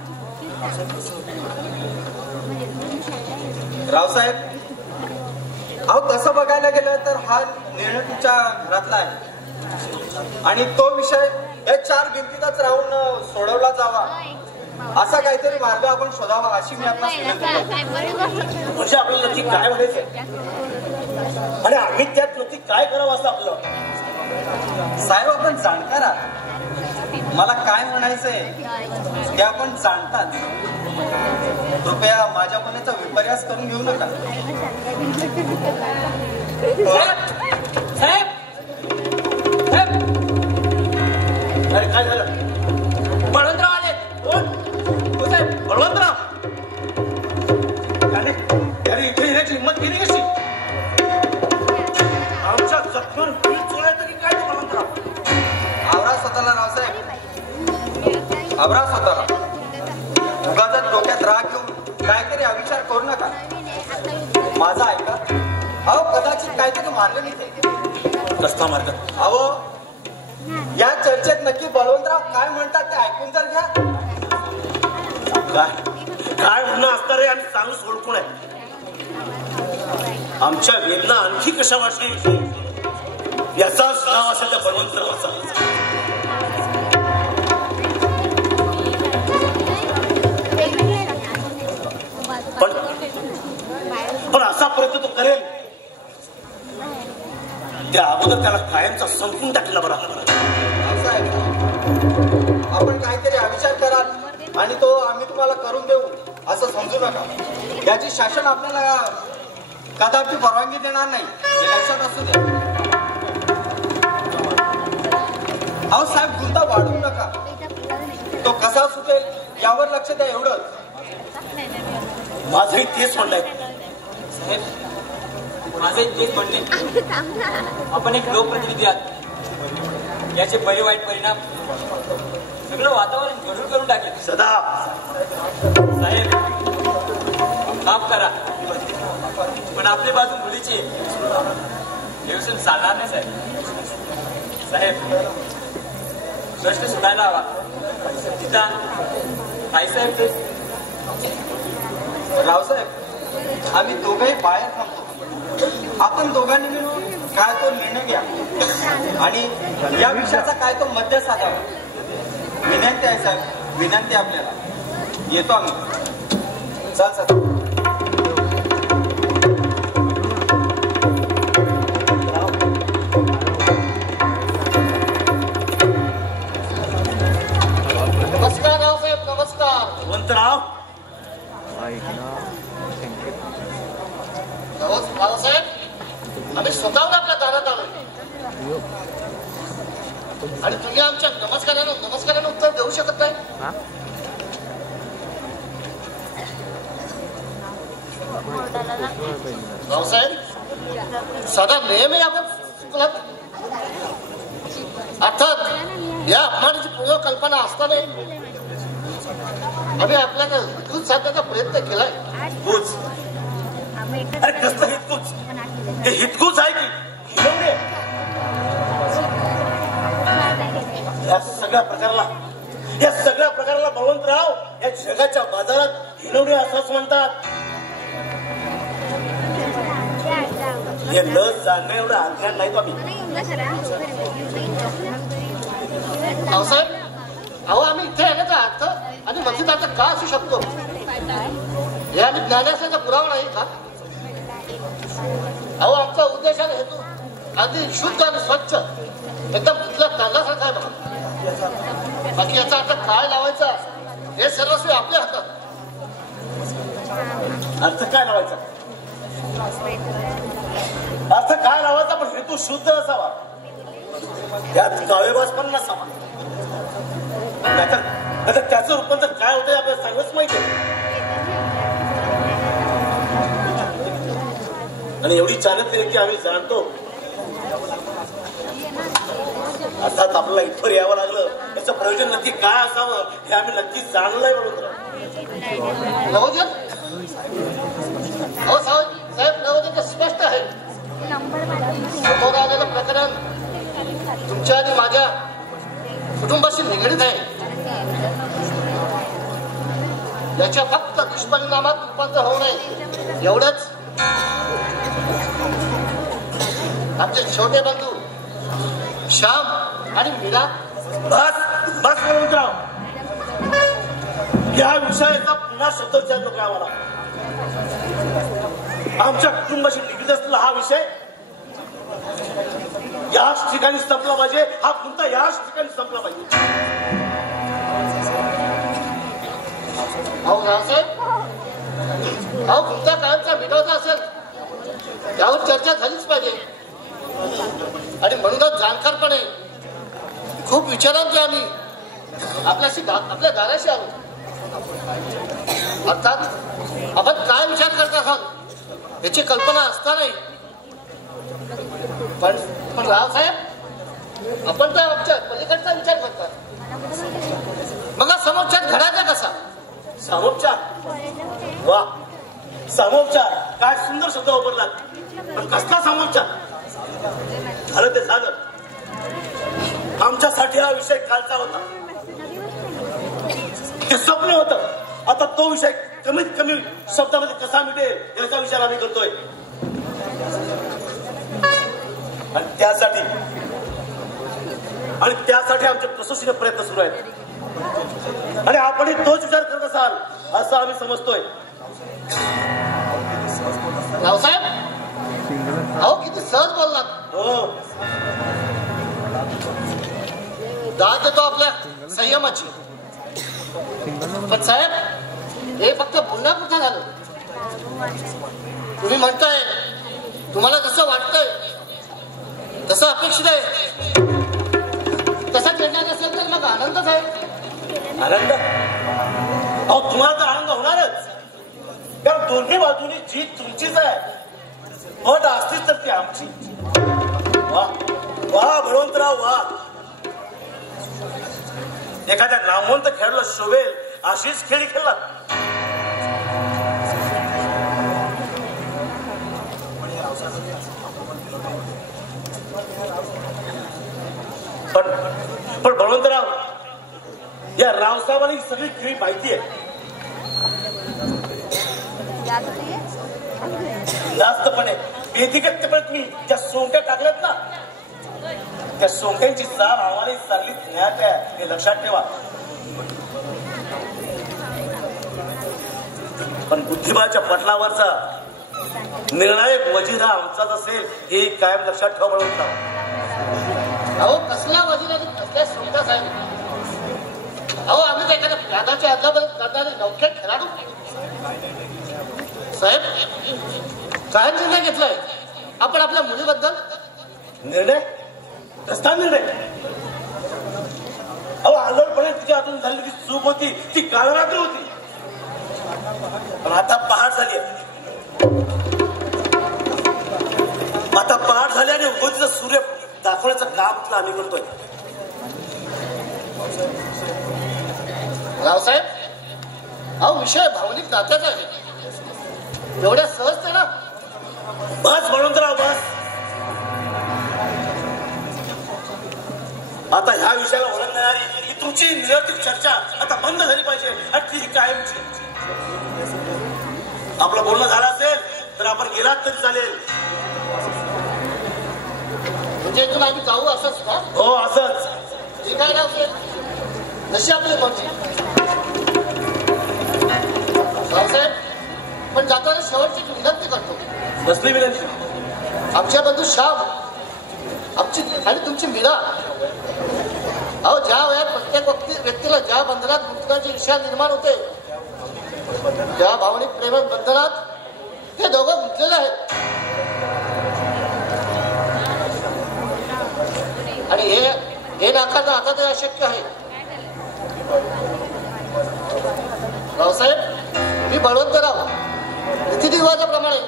रावसाहेब, अहो तसं बघायला गेलं तर हा निर्णय तुमच्या घरातला आहे आणि तो विषय या 4 भिंतीतच राहून सोडवला जावा असा काहीतरी मार्ग आपण शोधावा अशी मी आपल्याला विनंती करतो. म्हणजे आपल्याला नक्की काय म्हणायचंय आणि आम्ही त्यात नक्की काय करावं असं आपलं? साहेब, आपण जाणकार आहात. मला काय म्हणायचंय ते आपण जाणताच. कृपया माझ्या बोलण्याचा विपर्यास करून घेऊ नका. साहेब, अरे काय झालं? बळवंतराव आले. कोण? साहेब बळवंतराव. त्याने इथे येण्याची हिंमत केली कशी? आमच्या जखमेवर वीज चोळायचं की काय बळवंतराव? आवरा स्वतःला रावसाहेब, आवरा स्वतःला. उगाच डोक्यात राग घेऊन काहीतरी अविचार करू नका. माझा ऐका. अहो कदाचित काहीतरी मार्ग निघेल. कसला मार्ग? अहो या चर्चेत नक्की बळवंतराव काय म्हणतात ते ऐकून तर घ्या. काय काय म्हणणं असणार आहे आणि चांगलं ओळखून आहे. आमच्या वेदना आणखी कशा वाटली याचाच नाव असेल त्या बळवंतरावाचा. पण असा प्रयत्न तो करेल त्या अगोदर त्याला कायमचा संपून टाकला. बरा आपण काहीतरी अविचार कराल आणि तो आम्ही तुम्हाला करून देऊ असं समजू नका. याची शासन आपल्याला कदापि परवानगी देणार नाही हे लक्षात असू द्या. अहो साहेब, गुंता वाढवू नका. तो कसा सुटेल यावर लक्ष द्या एवढंच. माझंही तेच म्हणणं आहे. माझंही तेच म्हणणे. आपण एक लोकप्रतिनिधी आहात. याचे बरे वाईट परिणाम सगळं वातावरण गढूळ करून टाकेल. सदा साहेब माफ करा, पण आपली बाजू मुलीची व्यवस्थित चालणार नाही साहेब. साहेब प्रश्न सुधायला हवा. तिथं काय साहेब ते रावसाहेब, आम्ही दोघंही बाहेर थांबतो. आपण दोघांनी मिळून काय तो निर्णय घ्या आणि या विषयाचा काय तो मध्य साधावा. विनंती आहे साहेब, विनंती आपल्याला. येतो आम्ही. चल सर. नमस्कार रावसाहेब, नमस्कार. बळवंतराव, रावसाहेब, आम्ही स्वतःहून आपल्या दारात आलो आणि तुम्ही आमच्या नमस्कारानं उत्तर देऊ शकत नाही. रावसाहेब, साधा नेहमी आपण चुकलात. अर्थात या अपमानाची पूर्ण कल्पना असताना आम्ही आपल्याला हितकूच साधण्याचा प्रयत्न केलाय. हितकूच? अरे कसलं हितकूच? हे हितकूच आहे की हिरवणे? या सगळ्या प्रकाराला बळवंतराव या जगाच्या बाजारात हिरवणे असंच म्हणतात. हे न जाणणं एवढं अज्ञान नाही. आम्ही रावसाहेब, अहो आम्ही इथे येण्याचा अर्थ आणि मतदाराचा का असू शकतो हे आम्ही ज्ञानाचा पुरावा नाही का? अहो आमचा उद्देश आणि हेतू अगदी शुद्ध आणि स्वच्छ एकदम तिथला कांदासारखा आहे बघा. बाकी याचा अर्थ काय लावायचा हे सर्वस्वी आपल्या हातात. अर्थ काय लावायचा? पण हेतू शुद्ध असावा. यात काळेबाज पण नसावा. त्याचं रूपांतर काय होतं आपल्याला चांगलंच माहिती आहे. आणि एवढी चाणक्य व्यक्ती आम्ही जाणतो. अर्थात आपल्याला इथवर यावं लागलं याचं प्रयोजन नक्की काय असावं हे आम्ही नक्कीच जाणलंय. बरोबर अहो साहेब, नवोदय स्पष्ट आहे. समोर आलेलं प्रकरण तुमच्या आणि माझ्या कुटुंबाशी निगडीत आहे. याच्या फक्त दुष्परिणामात रूपांतर होऊ नये एवढंच. आमचे छोटे बंधू श्याम आणि मीरा. बस बळवंतराव, या विषयाचा पुन्हा शब्दोच्चार नको आम्हाला. आमच्या कुटुंबाशी निगडीत असलेला हा विषय याच ठिकाणी संपला पाहिजे. हा कोणता याच ठिकाणी संपला पाहिजे. अहो रावसाहेब, अहो कोणत्या काळाचा मिटवता असेल त्यावर चर्चा झालीच पाहिजे. आणि म्हणूनच जाणकारपणे खूप विचारांचे आम्ही आपल्या दाराशी आलो. अर्थात आपण काय विचार करत आहात याची कल्पना असतानाही पण रावसाहेब, आपण तर आमच्या पलीकडचा विचार करतात. मग समोरच्यात घडायचा कसा? सामोपचार? वा, सामोपचार काय सुंदर शब्द वापरला. पण कसला सामोपचार? झालं ते झालं. आमच्यासाठी हा विषय कालचा होता. ते स्वप्न होतं. आता तो विषय कमीत कमी शब्दामध्ये कसा मिळेल याचा विचार आम्ही करतोय. त्यासाठी आमचे कसोशीने प्रयत्न सुरू आहेत आणि आपणही तोच विचार करत असाल असं आम्ही समजतोय. रावसाहेब, अहो किती सहज बोललात. हो, दाद देतो आपल्या संयमाची. पण साहेब, हे फक्त बोलण्यापुरतं झालं. तुम्ही म्हणताय, तुम्हाला जसं वाटतंय तसं अपेक्षित आहे तसं घडणार असेल तर मग आनंदच आहे. आनंद? अहो तुम्हाला तर आनंद होणारच, कारण दोन्ही बाजूनी जीत तुमचीच आहे. पट असतीच तर ती आमची. वा वा बळवंतराव वा. एखाद्या नामवंत खेळाडूला शोभेल अशीच खेळी खेळला. पण बळवंतराव, या रावसाहेबांना ही सगळी खेळी माहिती आहे. जास्तपणे बेधिकतेपणे तुम्ही ज्या सोंगट्या टाकल्यात ना, त्या सोंगट्यांची चाल आम्हाला चांगलीच ज्ञात आहे, हे लक्षात ठेवा. पण बुद्धिबळाच्या पटलावरचा निर्णायक वजीर हा आमचाच असेल हे कायम लक्षात ठेवा बळवंतराव. अहो कसला वजीर कसल्या सोंगट्या साहेब? अहो आम्ही काय एखाद्या व्याधाच्या अदलाबदल करणारे नौके खेळाडू साहेब. काय निर्णय घेतलाय आपण आपल्या मुलीबद्दल? निर्णय? कसला निर्णय? अहो आलोडपणे तिच्या हातून झालेली ती चूक होती, ती कालरात्री होती. पण आता पहाट झाली आहे. आता पहाट झाली आणि उगवतीचा सूर्य दाखवण्याचं काम तुला आम्ही करतोय. रावसाहेब, अहो विषय भावनिक नात्याचा आहे. एवढ्या सहज ना? बस बळवंतराव बस. आता ह्या विषयाला ओळखणारी ही तुमची निरर्थक चर्चा आता बंद झाली पाहिजे आणि ती कायमची. आपलं बोलणं झालं असेल तर आपण गेलात तरी चालेल. म्हणजे इथून आम्ही जाऊ असंच का? हो असंच. ठीक आहे रावसाहेब, जशी आपली मर्जी. रावसाहेब, पण जाताना शेवटची विनंती करतो. कसली विनंती? आमच्या बंधू श्याम, आमची आणि तुमची मीरा, अहो ज्या वेळात प्रत्येक व्यक्तीला ज्या बंधनात गुंतण्याची इच्छा निर्माण होते त्या भावनिक प्रेम बंधनात ते दोघं गुंतलेले आहेत. आणि हे नाकारणं आता ते अशक्य आहे. रावसाहेब, मी बळवंतराव रीतिरिवाजाप्रमाणे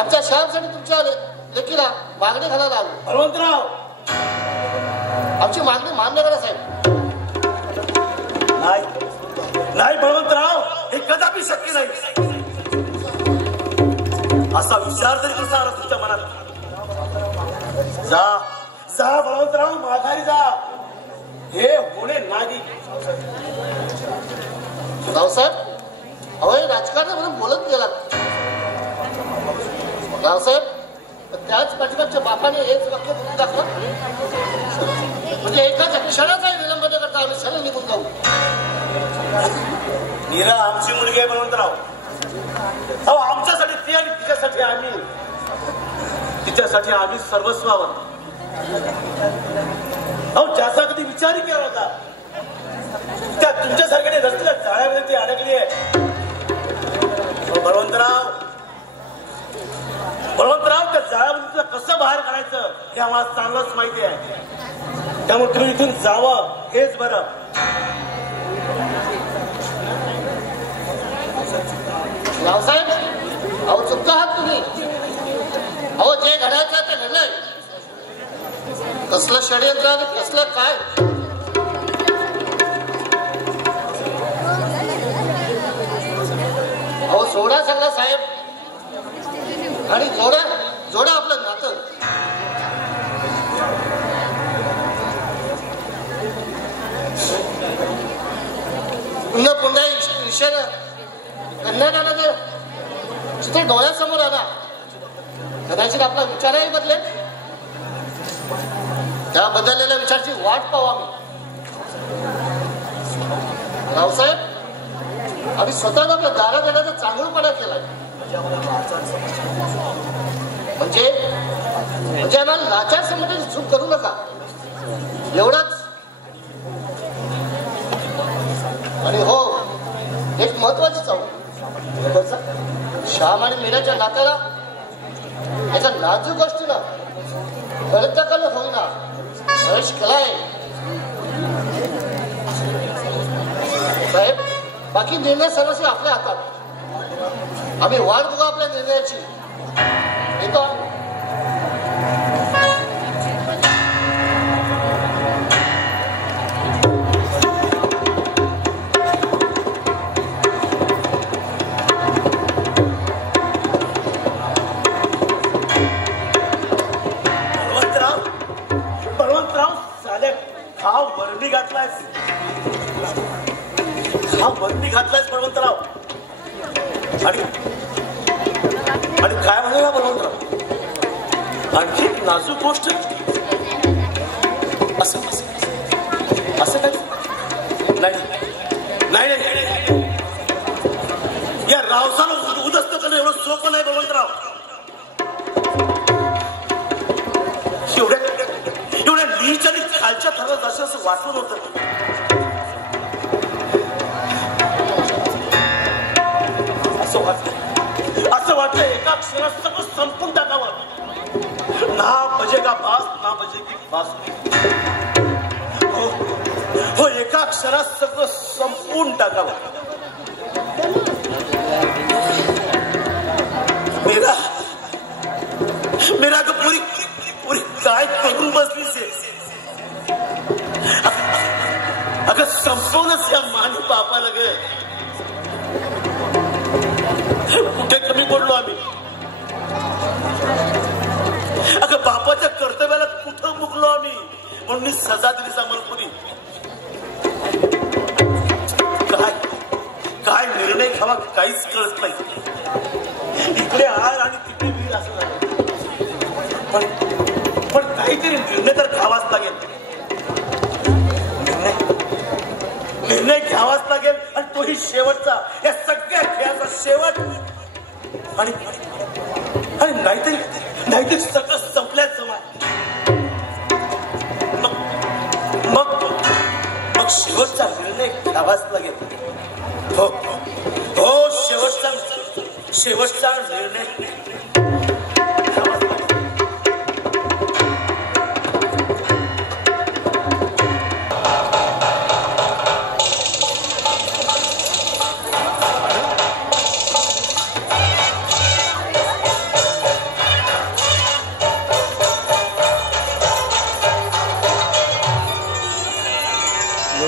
आमच्या श्यामसाठी तुमच्या लेकीला मागणी घालायला आलो. बळवंतराव, आमची मागणी मान्य करा साहेब. नाही नाही बळवंतराव, हे कदापि शक्य नाही. असा विचार तरी कसा आला तुमच्या मनात? जा जा बळवंतराव, माघारी जा. हे होणे नाही. रावसाहेब, अहो हे राजकारण म्हणून बोलत गेलात. रावसाहेब, त्याच पाठीमागच्या बापाने हेच वाक्य बोलून दाखवा. म्हणजे एकाच क्षणाचाही विलंब न करता आम्ही सरळ निघून जाऊ. मीरा आमची मुलगी आहे बळवंतराव. अहो आमच्यासाठी ती आणि तिच्यासाठी आम्ही, तिच्यासाठी आम्ही सर्वस्वावर. अहो ज्याचा कधी विचारही केला होता त्या तुमच्यासारख्याने रस्त्याला जाळ्यामध्ये ती अडकली आहे. बळवंतराव, त्या जाळ्यामध्ये कसं बाहेर काढायचं हे आम्हाला चांगलंच माहिती आहे. त्यामुळे तुम्ही इथून जावं हेच बरं. रावसाहेब, अहो चुकता आहात तुम्ही. अहो जे घडायचं ते घडलंय. कसलं षडयंत्र आणि कसलं काय? अहो सोडा सगळं साहेब आणि जोडा आपलं नातं. पुन्हा पुन्हा विषयानं कन्यादाना जर चित्र डोळ्यासमोर आला कदाचित आपला विचारही बदलेल त्या बदललेल्या विचाराची वाट पाहू आम्ही. रावसाहेब, आम्ही स्वतःला आपल्या दारात येण्याचा चांगलपणा केलाय. म्हणजे आम्हाला लाचार संघटनेची चूक करू नका एवढंच. आणि हो, एक महत्वाची चावू, श्याम आणि मीराच्या नात्याला एका नाजूक गोष्टीला गळतकाल होईना प्रवेश केलाय. साहेब, बाकी निर्णय सर्वस्वी आपल्या हातात. आम्ही वाट बघू आपल्या निर्णयाची. येतो. घातलायस बळवंतराव. आणि काय म्हणाला बळवंतराव? आणखी नाजूक गोष्ट. असं काय? नाही, या रावसाला उदस्त करणं एवढं सोपं नाही बळवंतराव. एवढ्या नीच आणि खालच्या थरात असं वाटून होतं. असं वाटतं एका क्षणात सगळं संपून टाकावं. ना बजेगा पास, ना बजेगी पास. हो, एका क्षणात सगळं संपून टाकावं. मेरा पुरी काय करून बसलीस? अगं संपवूनच या मानू बापाला ग. कुठे कमी पडलो आम्ही? अगं बापाच्या कर्तव्याला कुठं मुकलो आम्ही? म्हणून सजा दिली समर्पुरी. काय निर्णय घ्यावा काहीच कळत नाही. इकडे आर आणि तिकडे वीर असं झालं. पण काहीतरी निर्णय तर घ्यावाच लागेल. निर्णय घ्यावाच लागेल. आणि तोही शेवटचा, या सगळ्या खेळाचा शेवट. आणि नाहीतरी सगळं संपल्याचं. मग शेवटचा निर्णय घ्यावाच लागेल. हो, शेवटचा निर्णय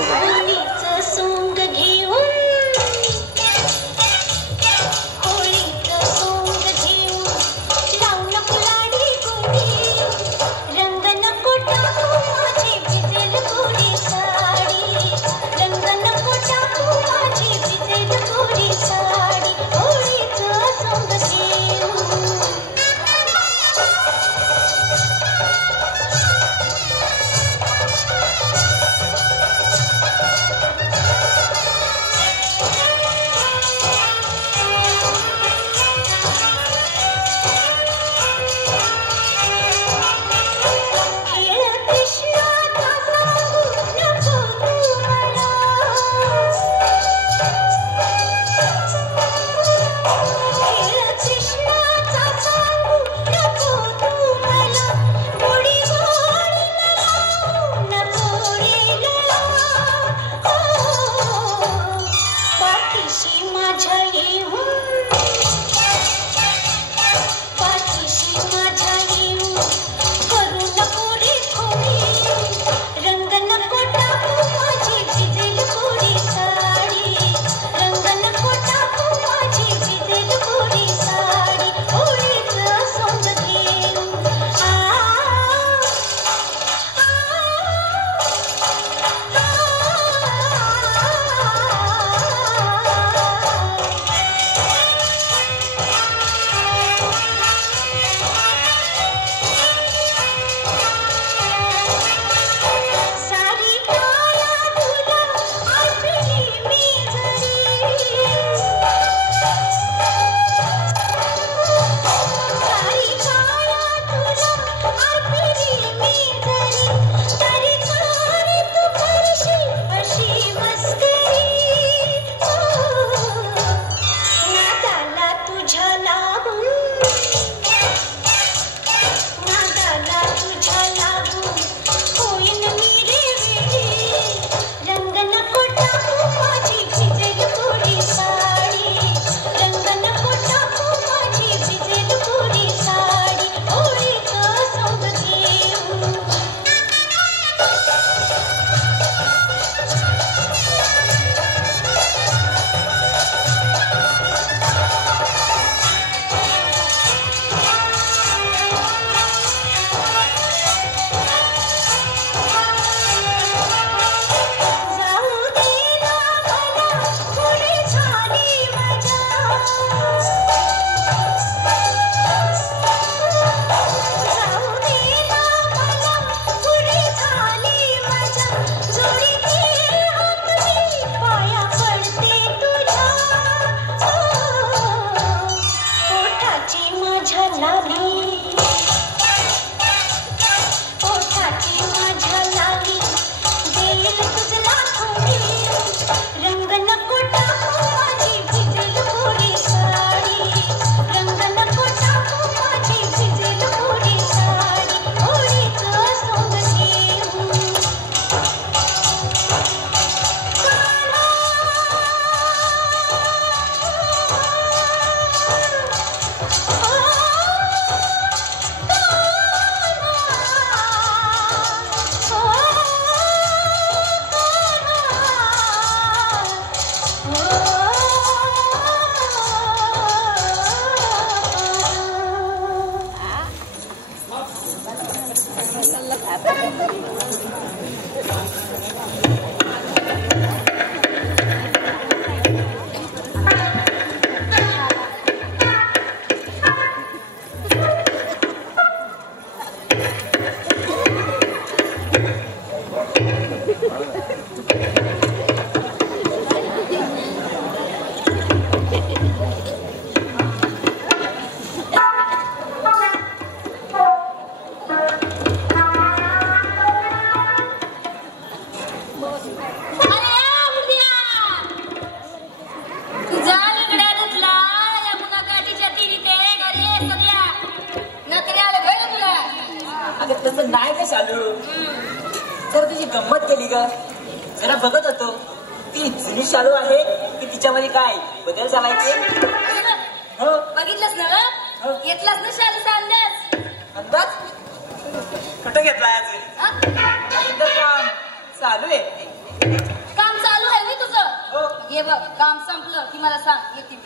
होळीचं सोंग घेऊन शालू जरा तुझी गंमत केली ग. जरा बघत होतो ती जुनी शालू आहे की तिच्यामध्ये काय बदल झालायचे. हो बघितलंस ना ग, घेतलास ना शालूचा अंदाज. अंदाज कुठं घेतलाय अजून काम चालू आहे. काम चालू आहे मी तुझं. हे बघ काम संपलं की मला सांग, येते मी.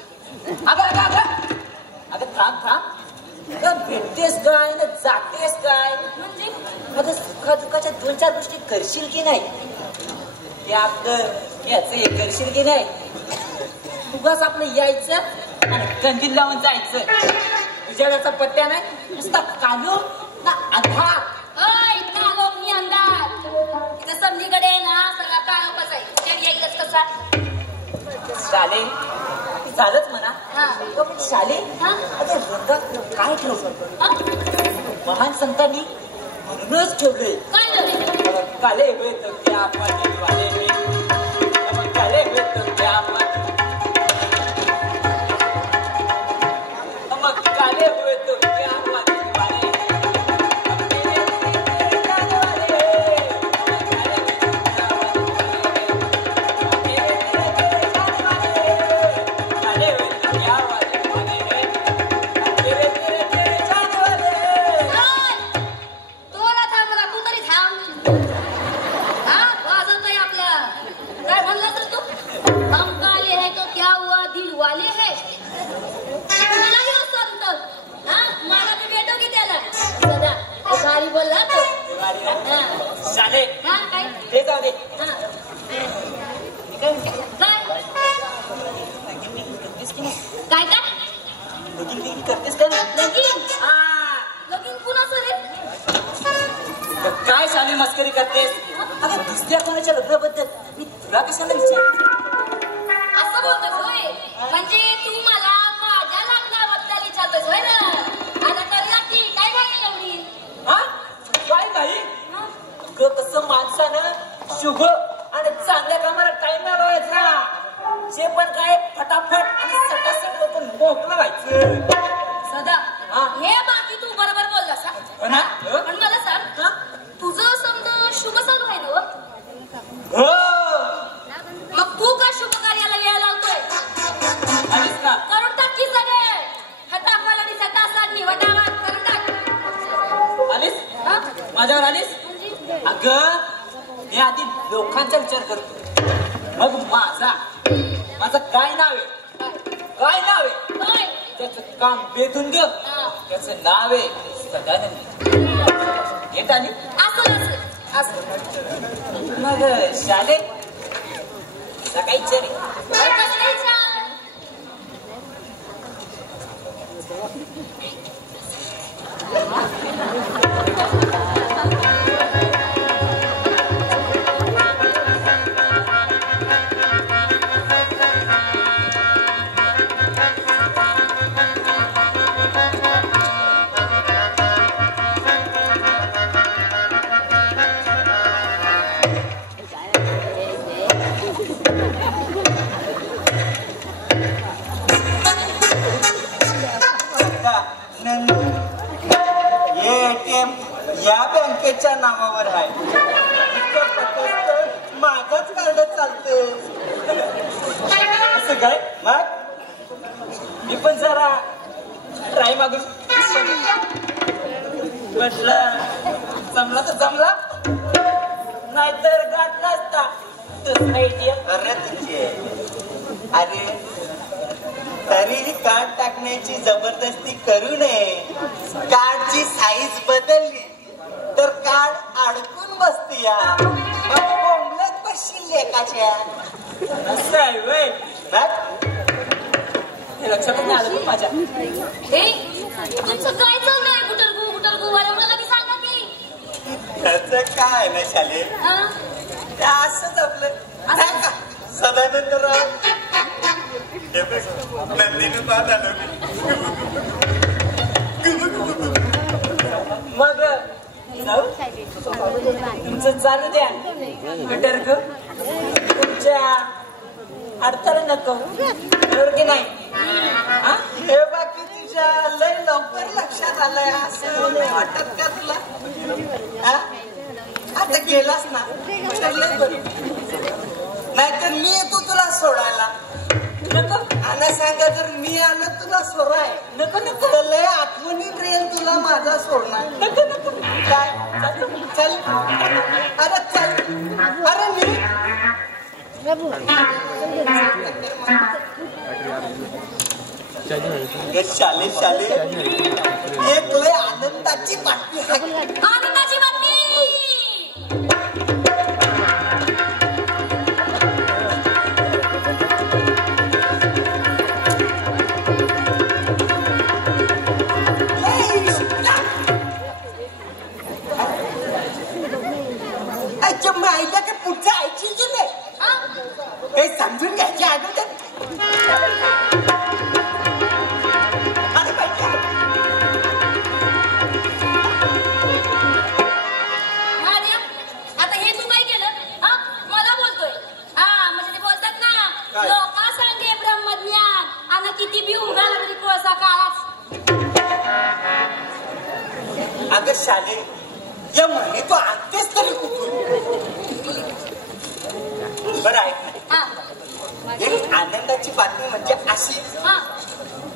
अगं अगं अगं अगं थांब थांब. भेटतेस काय ना जातेस काय म्हणजे आता सुखा दुःखाच्या 2-4 गोष्टी करशील की नाही. ते आपलं याच हे करशील की नाही. उगाच आपलं यायचं आणि कंदील लावून जायचं. तुझ्या वेळचा पत्त्या नाही नुसता कालू ना अंधार. ओय कालो मी अंदाज. तिथं समजीकडे ना सगळा काळो कसा आहे येईलच कसा. शाले झालंच म्हणा. पण शाले हा? आता रंगात काय ठेवलं. हा? महान संतांनी म्हणूनच ठेवलंय. काय झालं काले हुए तो क्या पानी वाले में, काले हुए तो क्या पानी, काले हुए तो क्या पानी वाले, बोलला तो. शाले काय ते जाऊ दे. काय काय लगीन करतेस का नाही. लगीन लगीन कुणाचं रे. काय शाले मस्करी करतेस. अगं दुसऱ्या कोणाच्या लग्नाबद्दल मी तुला कशाला विचार. असं बोलतोस होय. म्हणजे तू मला माझ्या लग्नाबद्दल विचारतोस होय ना. आता करूया की काय घाई एवढी. हा काय काही कसं माणसानं शुभ आणि चांगल्या कामाला टाइम नाही लावायचा. जे पण काय फटाफट आणि सटासट लोक मोकळं व्हायचं. सदा हे बाकी तू बरोबर बोललास. पण मला सांग तुझं समजा शुभ चालू आहे ना. मग तू का शुभ कार्याला वेळ लावतोय. करून टाक की सगळे फटाफट आणि सटासट निवडावात करून टाक. आलीस माझ्यावर आलीस. अगं मी आधी लोकांचा विचार करतो मग माझं काय नाव आहे. काय नाव आहे त्याचं काम बेधून घे. त्याचं नाव आहे सदानंद. येत आली मग शाले सकाळी विचार या बँकेच्या नावावर आहे. माझाच कार्ड चालते. असं काय मग मी पण जरा ट्राय मागून म्हटलं जमला तर जमला नाहीतर गाठला असता. अरे तुझे अरे तरीही कार्ड टाकण्याची जबरदस्ती करू नये. कार्डची साईज बदलली तर कार्ड अडकून बसते. या बोंबलत बसशील लेकाच्या. असं आहे वय हे लक्षातच नाही आलं माझ्या. तुमचं काय चाललंय गुटरगू वाला मला मी सांगा की. त्याचं काय ना शाले असंच आपलं सदानंदराव नंदीने पाहत आलो. मग तुमचं चालू द्या गुटरगू. तुमच्या अडथळा नको बरोबर की नाही. हे बाकी तुझ्या लय लवकर लक्षात आलंय असं नाही वाटत का तुला? आता गेलास ना चाललंय बरं, नाहीतर मी येतो तुला सोडायला. नको आणि सांगा जर मी आलं तुला सोडाय नको नको तर लय आठवणीत राहील तुला माझा सोडणार. नको नको काय चल अरे चल अरे मी शाले शाले एक लय आनंदाची बातमी आहे. आनंदाची बातमी. आईला काय पुढचं ऐकशील की नाही? काही समजून घ्यायची अगोदर आता हे तू काय केलं? मला बोलतोय. म्हणजे ते बोलतात ना लोका सांगे ब्रह्मज्ञान आणि किती बी उघडा लागली कोळसा काळात. अगं शाले या म्हणे तू आणतेस तरी कुठून? बरं ऐक ना, एक आनंदाची बातमी म्हणजे अशी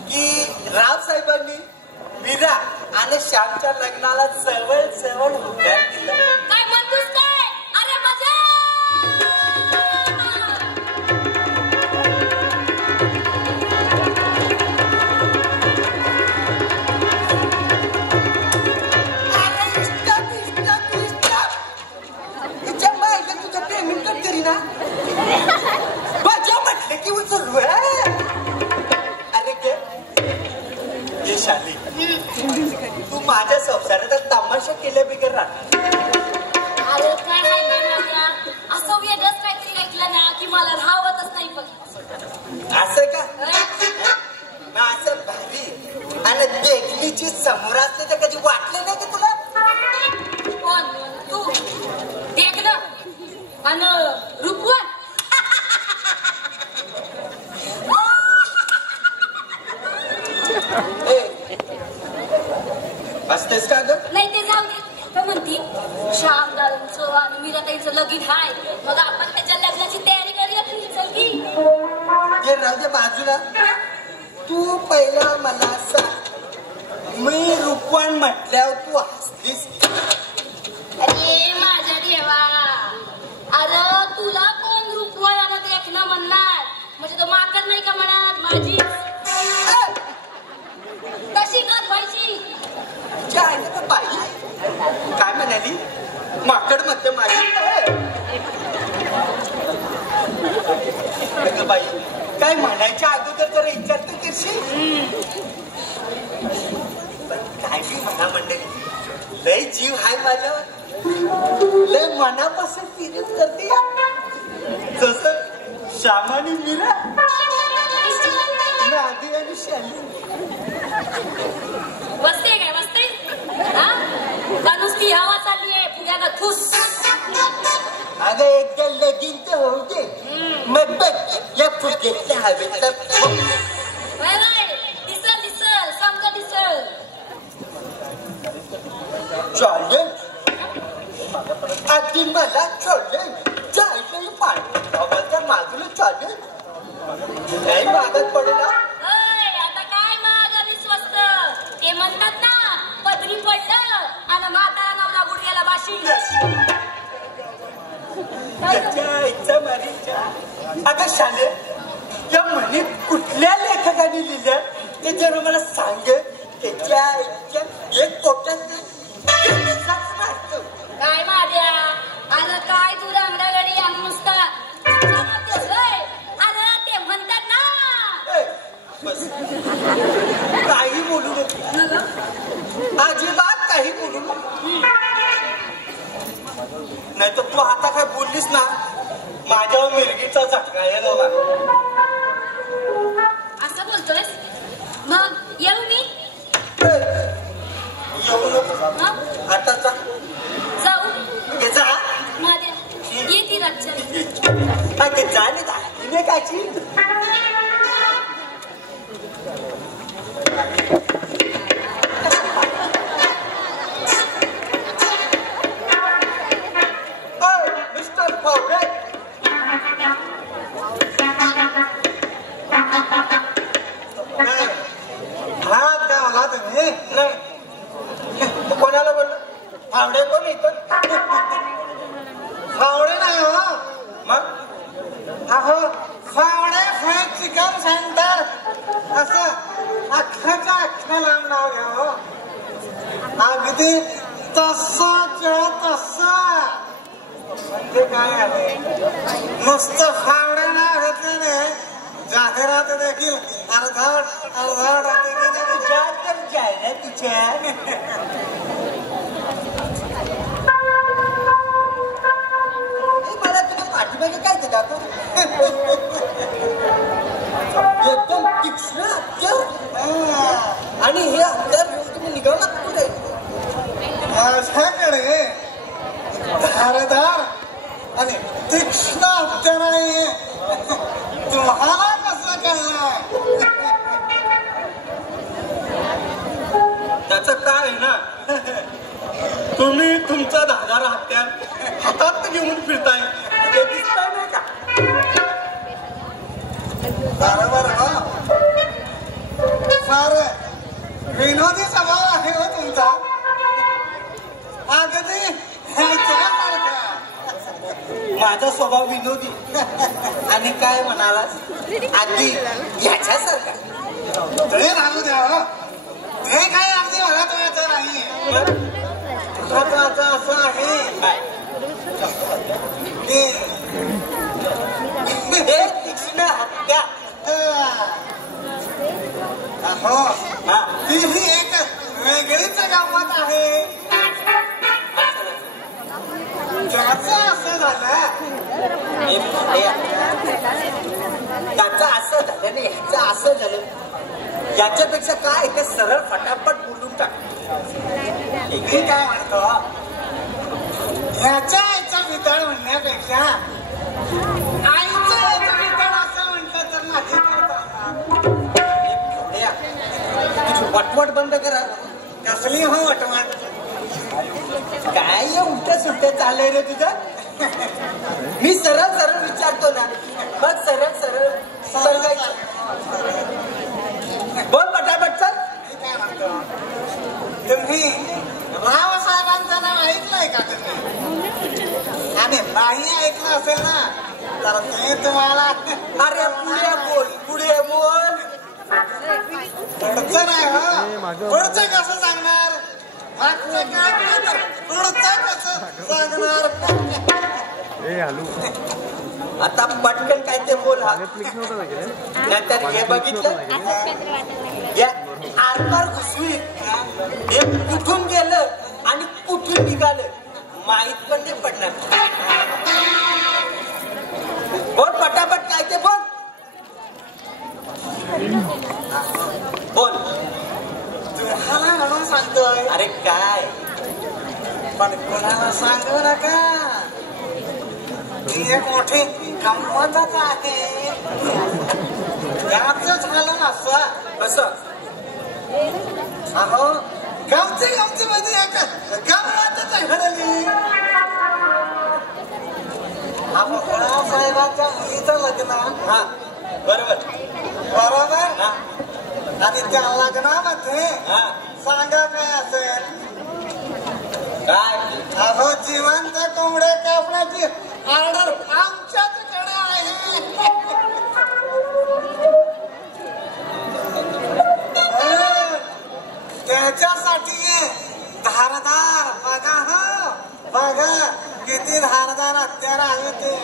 की रावसाहेबांनी मीरा आणि श्यामच्या लग्नाला जवळ जवळ होकार दिला. काय म्हणतोस काय? अरे मजा. तिच्या माहिती तुझं पेमेंट कट करी ना माझ्या म्हटलं की उचलू. अरे गे शाली तू माझ्या संसारात तमाशा केल्या बिगर राहणार. अरे काय नाही माझ्या असं वेगळंच काहीतरी ऐकलं ना की मला राहवतच नाही बघ. असं का? असं भारी आणि देखलीची समोर असते तर कधी वाटलं नाही की तुला? कोण तू? देखलं आणि रूपवान. बसतेस का ग? नाही ते जाऊ दे. तर म्हणती श्याम दादांचं आणि मीराताईचं लगीन हाय, मग आपण त्याच्या लग्नाची तयारी करूया की. चल की. ते राहू दे बाजूला. तू पहिला मला सांग, मी रूपवान म्हटल्यावर तू हसलीस. अरे माझ्या देवा, अरे तुला कोण रूपवान आणि देखणं म्हणणार? म्हणजे तो माकड नाही का म्हणणार माझी तशी गत व्हायची. काय म्हणाली? माकड म्हणते माझी. बाई काय म्हणायच्या अगोदर जरा विचारते करशील? काय बी म्हणा मंडळी, लय जीव हाय माझ्यावर, लय मनापासून फिरत करते. जसं श्यामानी मीरा, नादी आणि शाली. बसते काय बसते? का नुसती हवा चालली आहे फुग्याला ठुस? अगं एकदा लगीन तर होऊ दे, मग बघ या फुग्यातल्या हवेतला दिसल दिसल समजा दिसल. चालेल आधी मला चालेल जायचं पाहिजे मागलं चालेल नाही मागत पडेल. आता काय मागं स्वस्त ते म्हणतात ना, पदरी पडलं आणि म्हातारा नवरा गुडघ्याला बाशी. इच्छा मारीच्या अगं शाले या म्हणी कुठल्या लेखकाने लिहिल्या ते जर मला सांग. त्याच्या इच्छा एक कोट्यात काय माझ्या आलं काय तू रंगडागडी आणि नुसता अरे ते म्हणतात ना. बस काही बोलू नको, अजिबात काही बोलू नको. नाही तर तू आता काय बोललीस ना माझ्यावर मिरगीचा झटका आहे ना. असं बोलतोयस? मग येऊ मी? येऊ नको आता जा. जाऊ जा माझ्या येते रातच्या. जा नाही काची फावडे कोण येतात? फावडे नाही हो. मग अहो फावडे फ्राय चिकन सेंटर असं अख्ख्याच्या अख्ख्या लांब नाव घ्या हो. अगदी तसाच्या तसा. म्हणजे काय आहे नुसतं फावडे नाव घेतल्याने जाहिरात देखील अर्धवट तर जाहिरात तिच्या. मला तुला पाठीमागे काय ते दाखव. एकदम तीक्ष्ण हत्यार. आणि हे हत्यार तुम्ही निघाला कुठे? माझ्याकडे धारदार आणि तीक्ष्ण हत्यार आहे. तुम्हाला कसं कळलं? त्याचं काय आहे ना, तुम्ही तुमचा धारदार हत्यार हातात घेऊन फिरताय ते दिसताय नाही का? बरोबर हो. फार विनोदी स्वभाव आहे हो तुमचा. अगदी ह्याच्यासारखा. माझा स्वभाव विनोदी आणि काय म्हणालास? अगदी ह्याच्यासारखा. ते राहू द्या हो. ते काय अगदी महत्वाचं नाहीये. महत्वाचं असं आहे की हे तीक्ष्ण हत्या. हो तीही एक वेगळीच गंमत आहे. त्याचं असं झालं. त्याचं असं झालं नाही, ह्याचं असं झालं. याच्यापेक्षा काय ते सरळ फटाफट बोलून टाक. मी काय म्हणतो ह्याच्या आईचं वितळ म्हणण्यापेक्षा आईचं याचं वितळ असं म्हटलं तर नाही करता. तुझी वटवट बंद करा. कसली हो वटवट? काय हे उलट्या सुलट्या चाललंय रे तुझं? मी सरळ सरळ विचारतो ना, मग सरळ सरळ सांगायचं. बोल पटापट चल. मी काय म्हणतो तुम्ही रावसाहेबांचं नाव ऐकलंय का तुम्ही? आणि नाही ऐकलं असेल ना तर ते तुम्हाला अरे पुढे बोल, पुढे बोल. पुढचं नाही हो. पुढचं कसं सांगणार? मागचं काय तर पुढचं कसं सांगणार? आता पटकन काय ते बोल. नंतर हे बघितलं या आरपार घुसवी हे कुठून गेलं आणि कुठून निघालं माहित पण नाही पडणार. बोल पटापट काय ते बोल. बोल. तुम्हाला म्हणून सांगतोय. अरे काय पण कोणाला सांगू नका. ही एक मोठी गंमतच आहे. याच झालं असं. कसं? अहो गमती मध्ये एक गंमतच घडली. साहेबांच्या मुलीचं लग्न. हा बरोबर बरोबर. हा आणि त्या लग्नामध्ये हा सांगा काय असेल? काय? अहो जिवंत कोंबडे कापण्याची ऑर्डर आमच्याकडे आहे. त्याच्यासाठी धारदार बघा हा बघा किती धारदार हत्यार आहे ते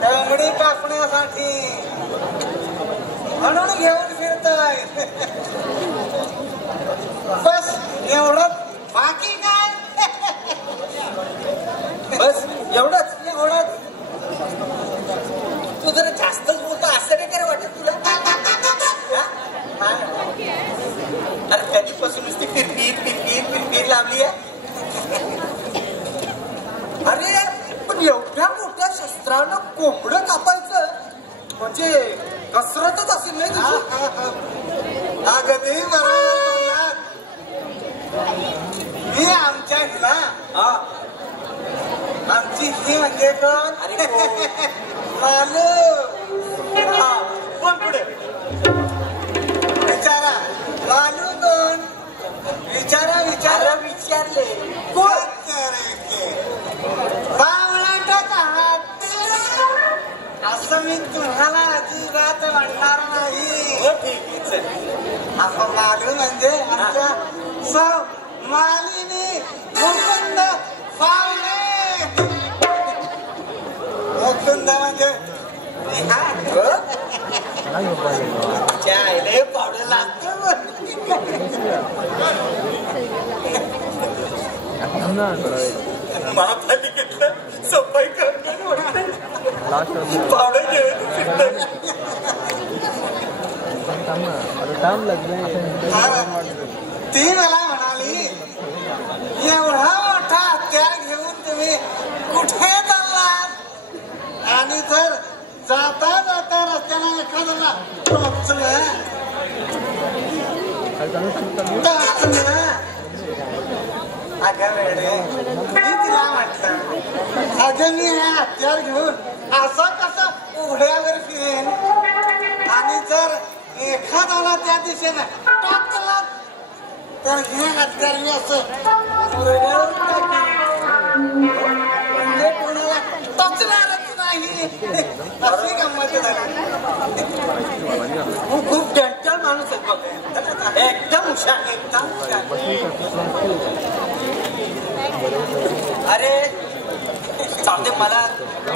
कोंबडी कापण्यासाठी. म्हणून घेऊन फिरतोय. बस एवढंच. बाकी काय? बस एवढंच? एवढंच. तू जरा जास्तच बोलतो असं नाही काय वाटत तुला? अरे कधीपासून नुसती फिरफीर लावली आहे. अरे पण एवढ्या मोठ्या शस्त्रानं कोंबडं कापायचं म्हणजे कसरतच असेल नाही तुझी? अगदी बरोबर बोललात. मी आमच्या हिला आमची ही म्हणजे कोण? अरे मालू. कोण पुढे? विचारा मालू कोण? विचारा विचारले कोण? आपण मालू म्हणजे आमच्या सौ मालिनी मुकुंद पावले. मुकुंद म्हणजे चायले पावडे लागतं. महापालिकेतलं घेतलं सफाई करणार पावडे ती मला म्हणाली एवढा मोठा हत्यार घेऊन तुम्ही कुठे चाललात आणि जर जाता जाता रस्त्याला एखाद्याला टोचलं अगं वेडे मी तिला म्हटलं अगं मी हे हत्यार घेऊन असं कसं उघड्यावर फिरेन आणि जर एखाद्याला त्या दिशेनं टोचला तर हे हत्यार मी असं उघड्यावर म्हणजे कोणाला टोचणारच नाही अशी गंमत झाली. खूप चंचल माणूस आहे बघ एकदम हुशार एकदम अरे चालते मला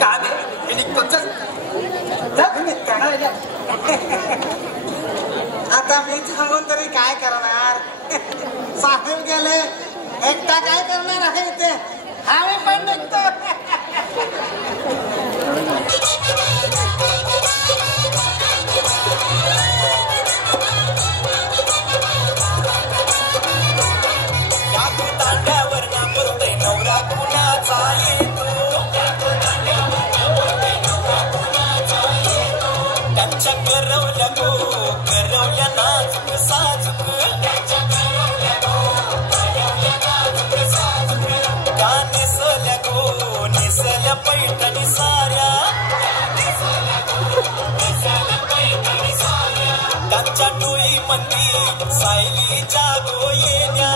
काम आहे मी निघतो. चल आता मी सांगून तरी काय करणार. साहेब गेले एकटा काय करणार आहे ते आम्ही पण निघतो. पैठणी साऱ्या त्यांच्या डोई मंदी सायली जागो येण्या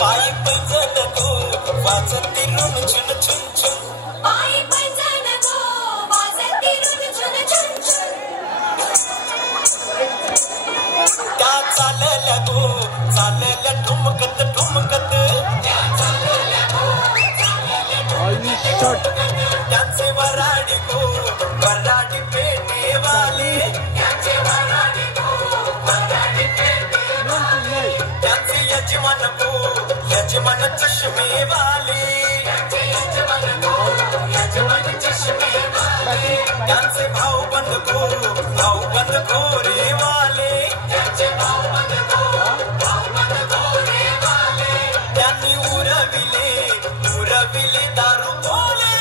पायी पैजण गो वाजती रुण छुन छुन छुन पायी पैजण गो वाजती रुण छुन छुन छुन त्या चालल्या गो चालल्या ठुमकत ठुमकत त्यांचे वराडी गो वराडी पेटे वाले त्यांचे यजमान गो यजमान चष्मे वाले त्यांचे भाऊ बंद गोरे वाले त्यांनी उरविले दारू बोले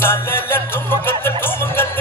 चालल्या ठुमकत ठुमकत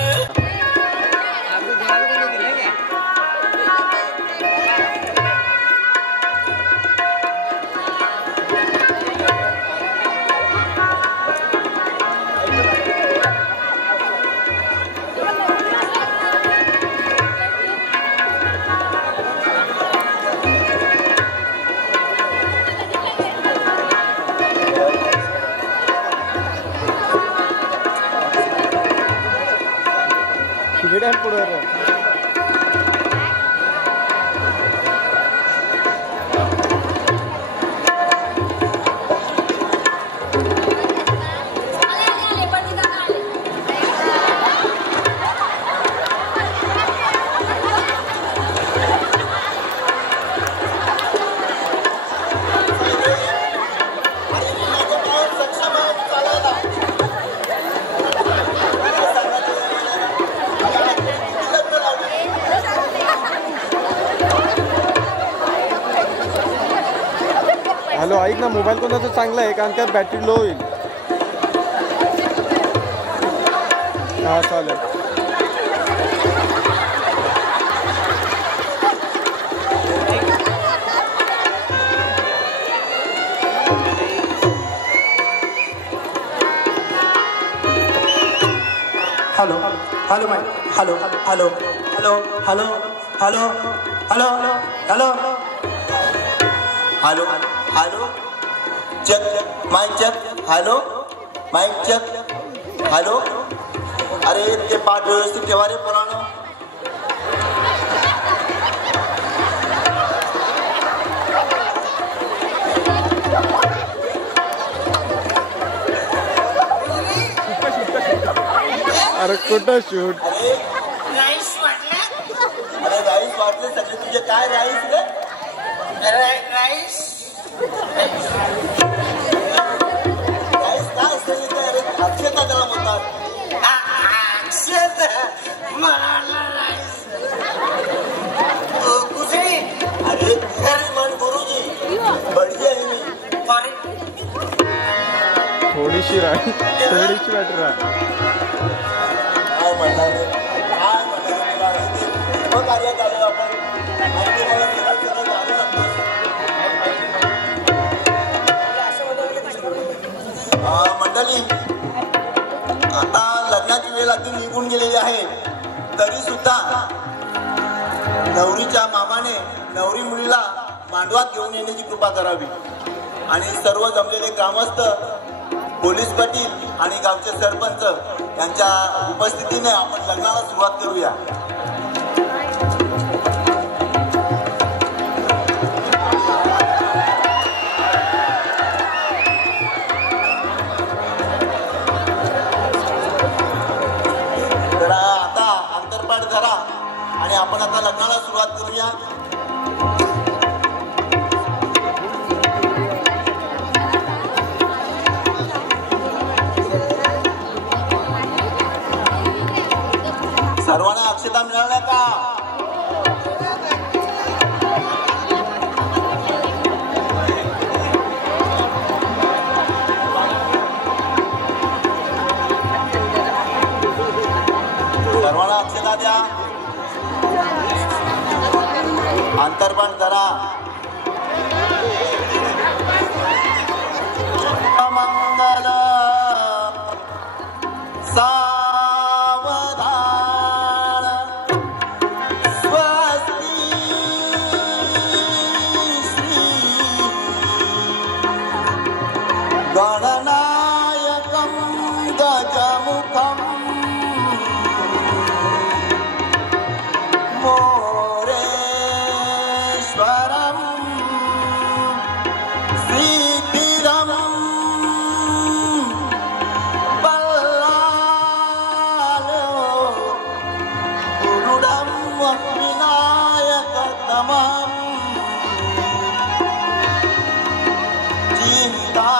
ऐक ना, मोबाईल कोणाचा चांगला आहे कारण त्यात बॅटरी लो होईल. हा चालेल. Hello hello my hello hello hello hello hello hello hello hello hello check mic check. Hello mic check. Hello. अरे ते पाठ व्यवस्थित ठेवा रे पोरांनो. अरे कुठं शूट. राईस वाटलं. अरे राईस वाटले सगळे तुझे. काय राईस रे? राईस राईस काय असते अरे? अक्षता त्याला म्हणतात. कुठे? अरे मन गुरुजी बडजी आहे मी. थोडीशी राही, थोडीशी बॅटरी राहा. काय म्हणणार रे? काय म्हणणार तुला? मग कार्यात आलो आपण. मंडळी, आता लग्नाची वेळ अगदी निघून गेलेली आहे, तरी सुद्धा नवरीच्या मामाने नवरी मुलीला मांडवात घेऊन येण्याची कृपा करावी आणि सर्व जमलेले ग्रामस्थ, पोलीस पाटील आणि गावचे सरपंच यांच्या उपस्थितीने आपण लग्नाला सुरुवात करूया. तर आता अंतरपाठ धरा आणि आपण आता लग्नाला सुरुवात करूया. सर्वांना अक्षता मिळाल्या का? सर्वांना अक्षता द्या. अंतर्पण करा. मंगल गणनायकं गजमुखं मोरेश्वरं श्रीधरं बल्लालो गुरुडं विनायकतमं चिन्ता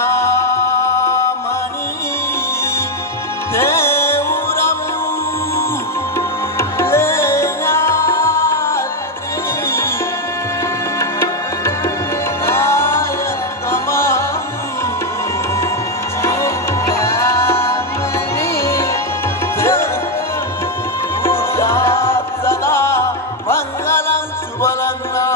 मंगलम शुभलग्ना.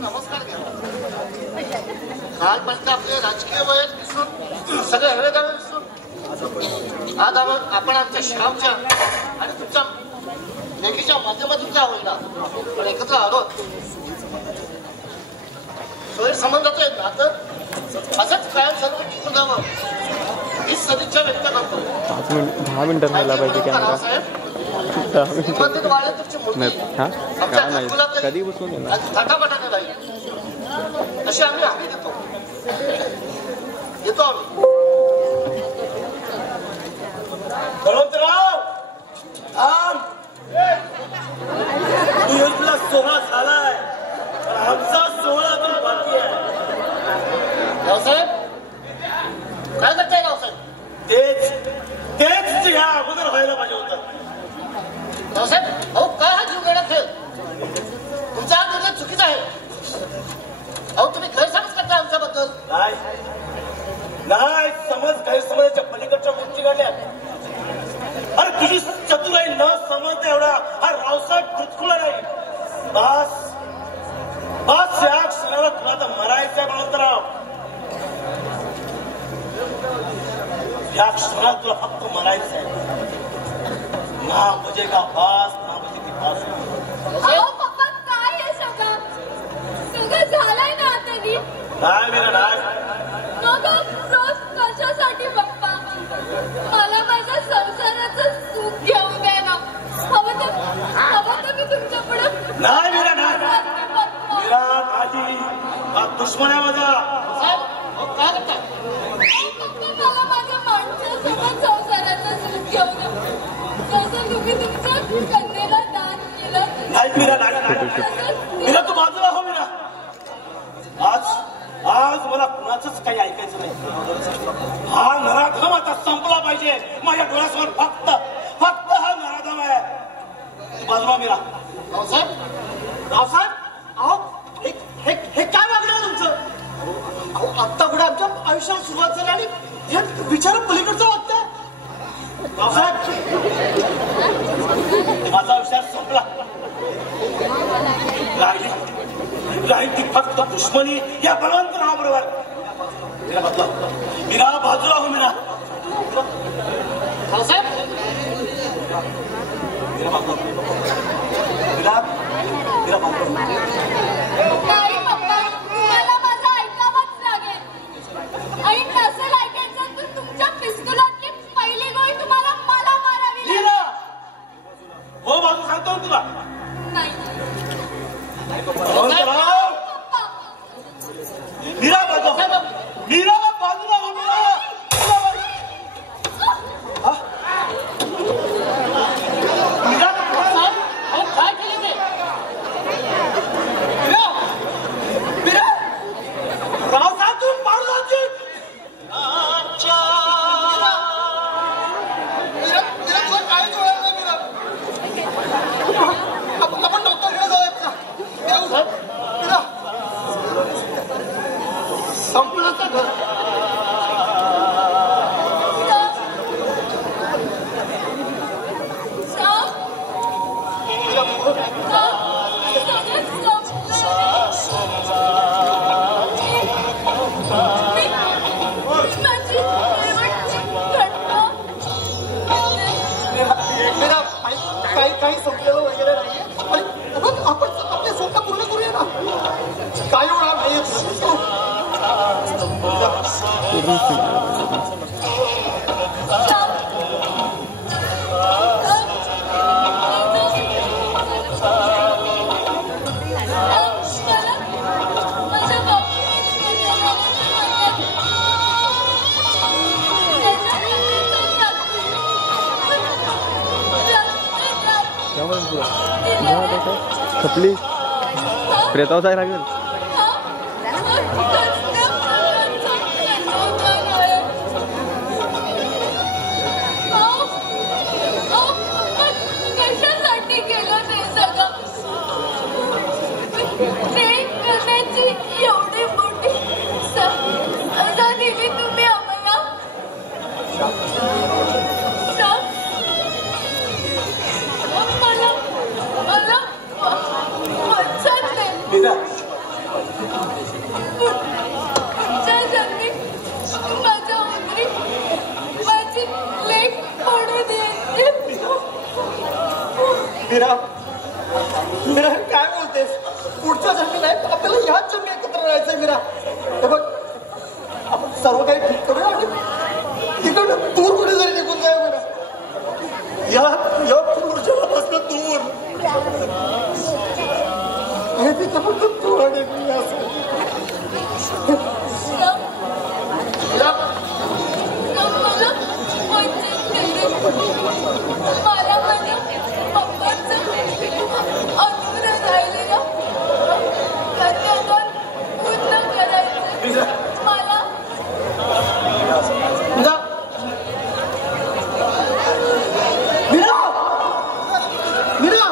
नमस्कार घ्या. कालपर्यंत आपले राजकीय वय विसरून सगळे हेवेदावे विसरून आज आपण आमच्या श्यामच्या आणि तुमच्या लेखीच्या माध्यमातून का होईना पण एकत्र आलो. सोयी संबंधाचं एक नातं असंच कायम सर्व टिकून जावं ही सदिच्छा व्यक्त करतो. 10 मिनिटात मला पाहिजे कॅमेरा. कधी बसून थाटामाटाने राहील अशी आम्ही हमी देतो. येतो आम्ही. बळवंतराव तुला सोहळा झालाय पण आमचा सोहळा अजून बाकी आहे. रावसाहेब काय करताय रावसाहेब? तेच ह्या अगोदर व्हायला पाहिजे होतं. रावसाहेब अहो काय हा जीव घेणं खेळ? तुमचा हा निर्णय चुकीचा आहे. अहो तुम्ही गैरसमज करता आमच्याबद्दल. नाही समज गैरसमजाच्या पलीकडच्या गोष्टी घडल्या. अरे तुझी चतुराई न समजता एवढा हा रावसाहेब पृथ्वीला नाही. बस या क्षणाला तुला आता मरायचं बळवंतराव. या क्षणाला तुला फक्त मरायचं आहे. ना मुझे का पास ना मुझे की पास. पप्पा काय हे सगळं झालंय ना आता नी. नाही मेरा नाही. रोज कशासाठी पप्पा? मला माझ्या संसाराचं सुख घेऊ द्या ना. हवं तर मी तुमच्या पुढे नाही मेरा नाही. मेरा आजी हा दुश्मन आहे माझा. साहेब काय करताय? मला माझ्या माणसासोबत संसाराचं सुख घेऊ द्या जसं तुम्ही तुमच्या कन्येला दान केलं. नाही मीरा नाही. मीरा तू बाजूला हो. मीरा आज मला कुणाचंच काही ऐकायचं नाही. हा नराधम आता संपला पाहिजे. माझ्या डोळ्यासमोर फक्त हा नराधम आहे. तू बाजूला मीरा. रावसाहेब अहो हे काय वागलं तुमचं? अहो आत्ता पुढे आमच्या आयुष्याला सुरुवात झाली आणि हे विचार पलीकडचं वागतंय. रावसाहेब माझा विचार संपला. राहील ती फक्त दुश्मनी या बळवंतरावाबरोबर. मीरा बाजूला हो. मीरा रावसाहेब नाही पप्पा तुम्हाला माझं ऐकावंच लागेल. आणि नसेल ऐकायचं तर तुमच्या पिस्तुलातली पहिली गोळी तुम्हाला मला मारावी लागेल. हो बाजू सांगतो तुला. नाही मीरा बाजू. मीरा बाजूला हो. मीरा काय केलं ते? रावसाहेब तू मारू लागली. काय जोडायला नाही मीरा. आपण डॉक्टरकडे जाऊया. मीरा संपलं तर घर. काही संपलेलं वगैरे नाहीये. आपण आपले स्वप्न पूर्ण करूया ना. काय होणार नाही. प्लीज प्रेताव जायला लागेल. कशासाठी केलं ते सगळं? प्रेम करण्याची एवढी मोठी सजा दिली तुम्ही आम्हाला. मला वचन दे. पुढच्या जन्मी माझ्या उदरी माझी लेक पडू दे. मीरा मीरा काय बोलतेस? पुढच्या जन्मी नाही, आपल्याला ह्याच जन्मी एकत्र राहायचंय. मीरा हे बघ, आपण सर्व काही ठीक करूया आणि इकडनं दूर कुठे जरी निघून जाऊ. मीरा या पुढच्या पासून दूर हे तिथं फक्त तू आणि मी असं. मला वंचित केले. मला माझ्या पप्पांचं अनुग्रह राहिलेलं कर्तव्य पूर्ण करायचं. मला मीरा मीरा मीरा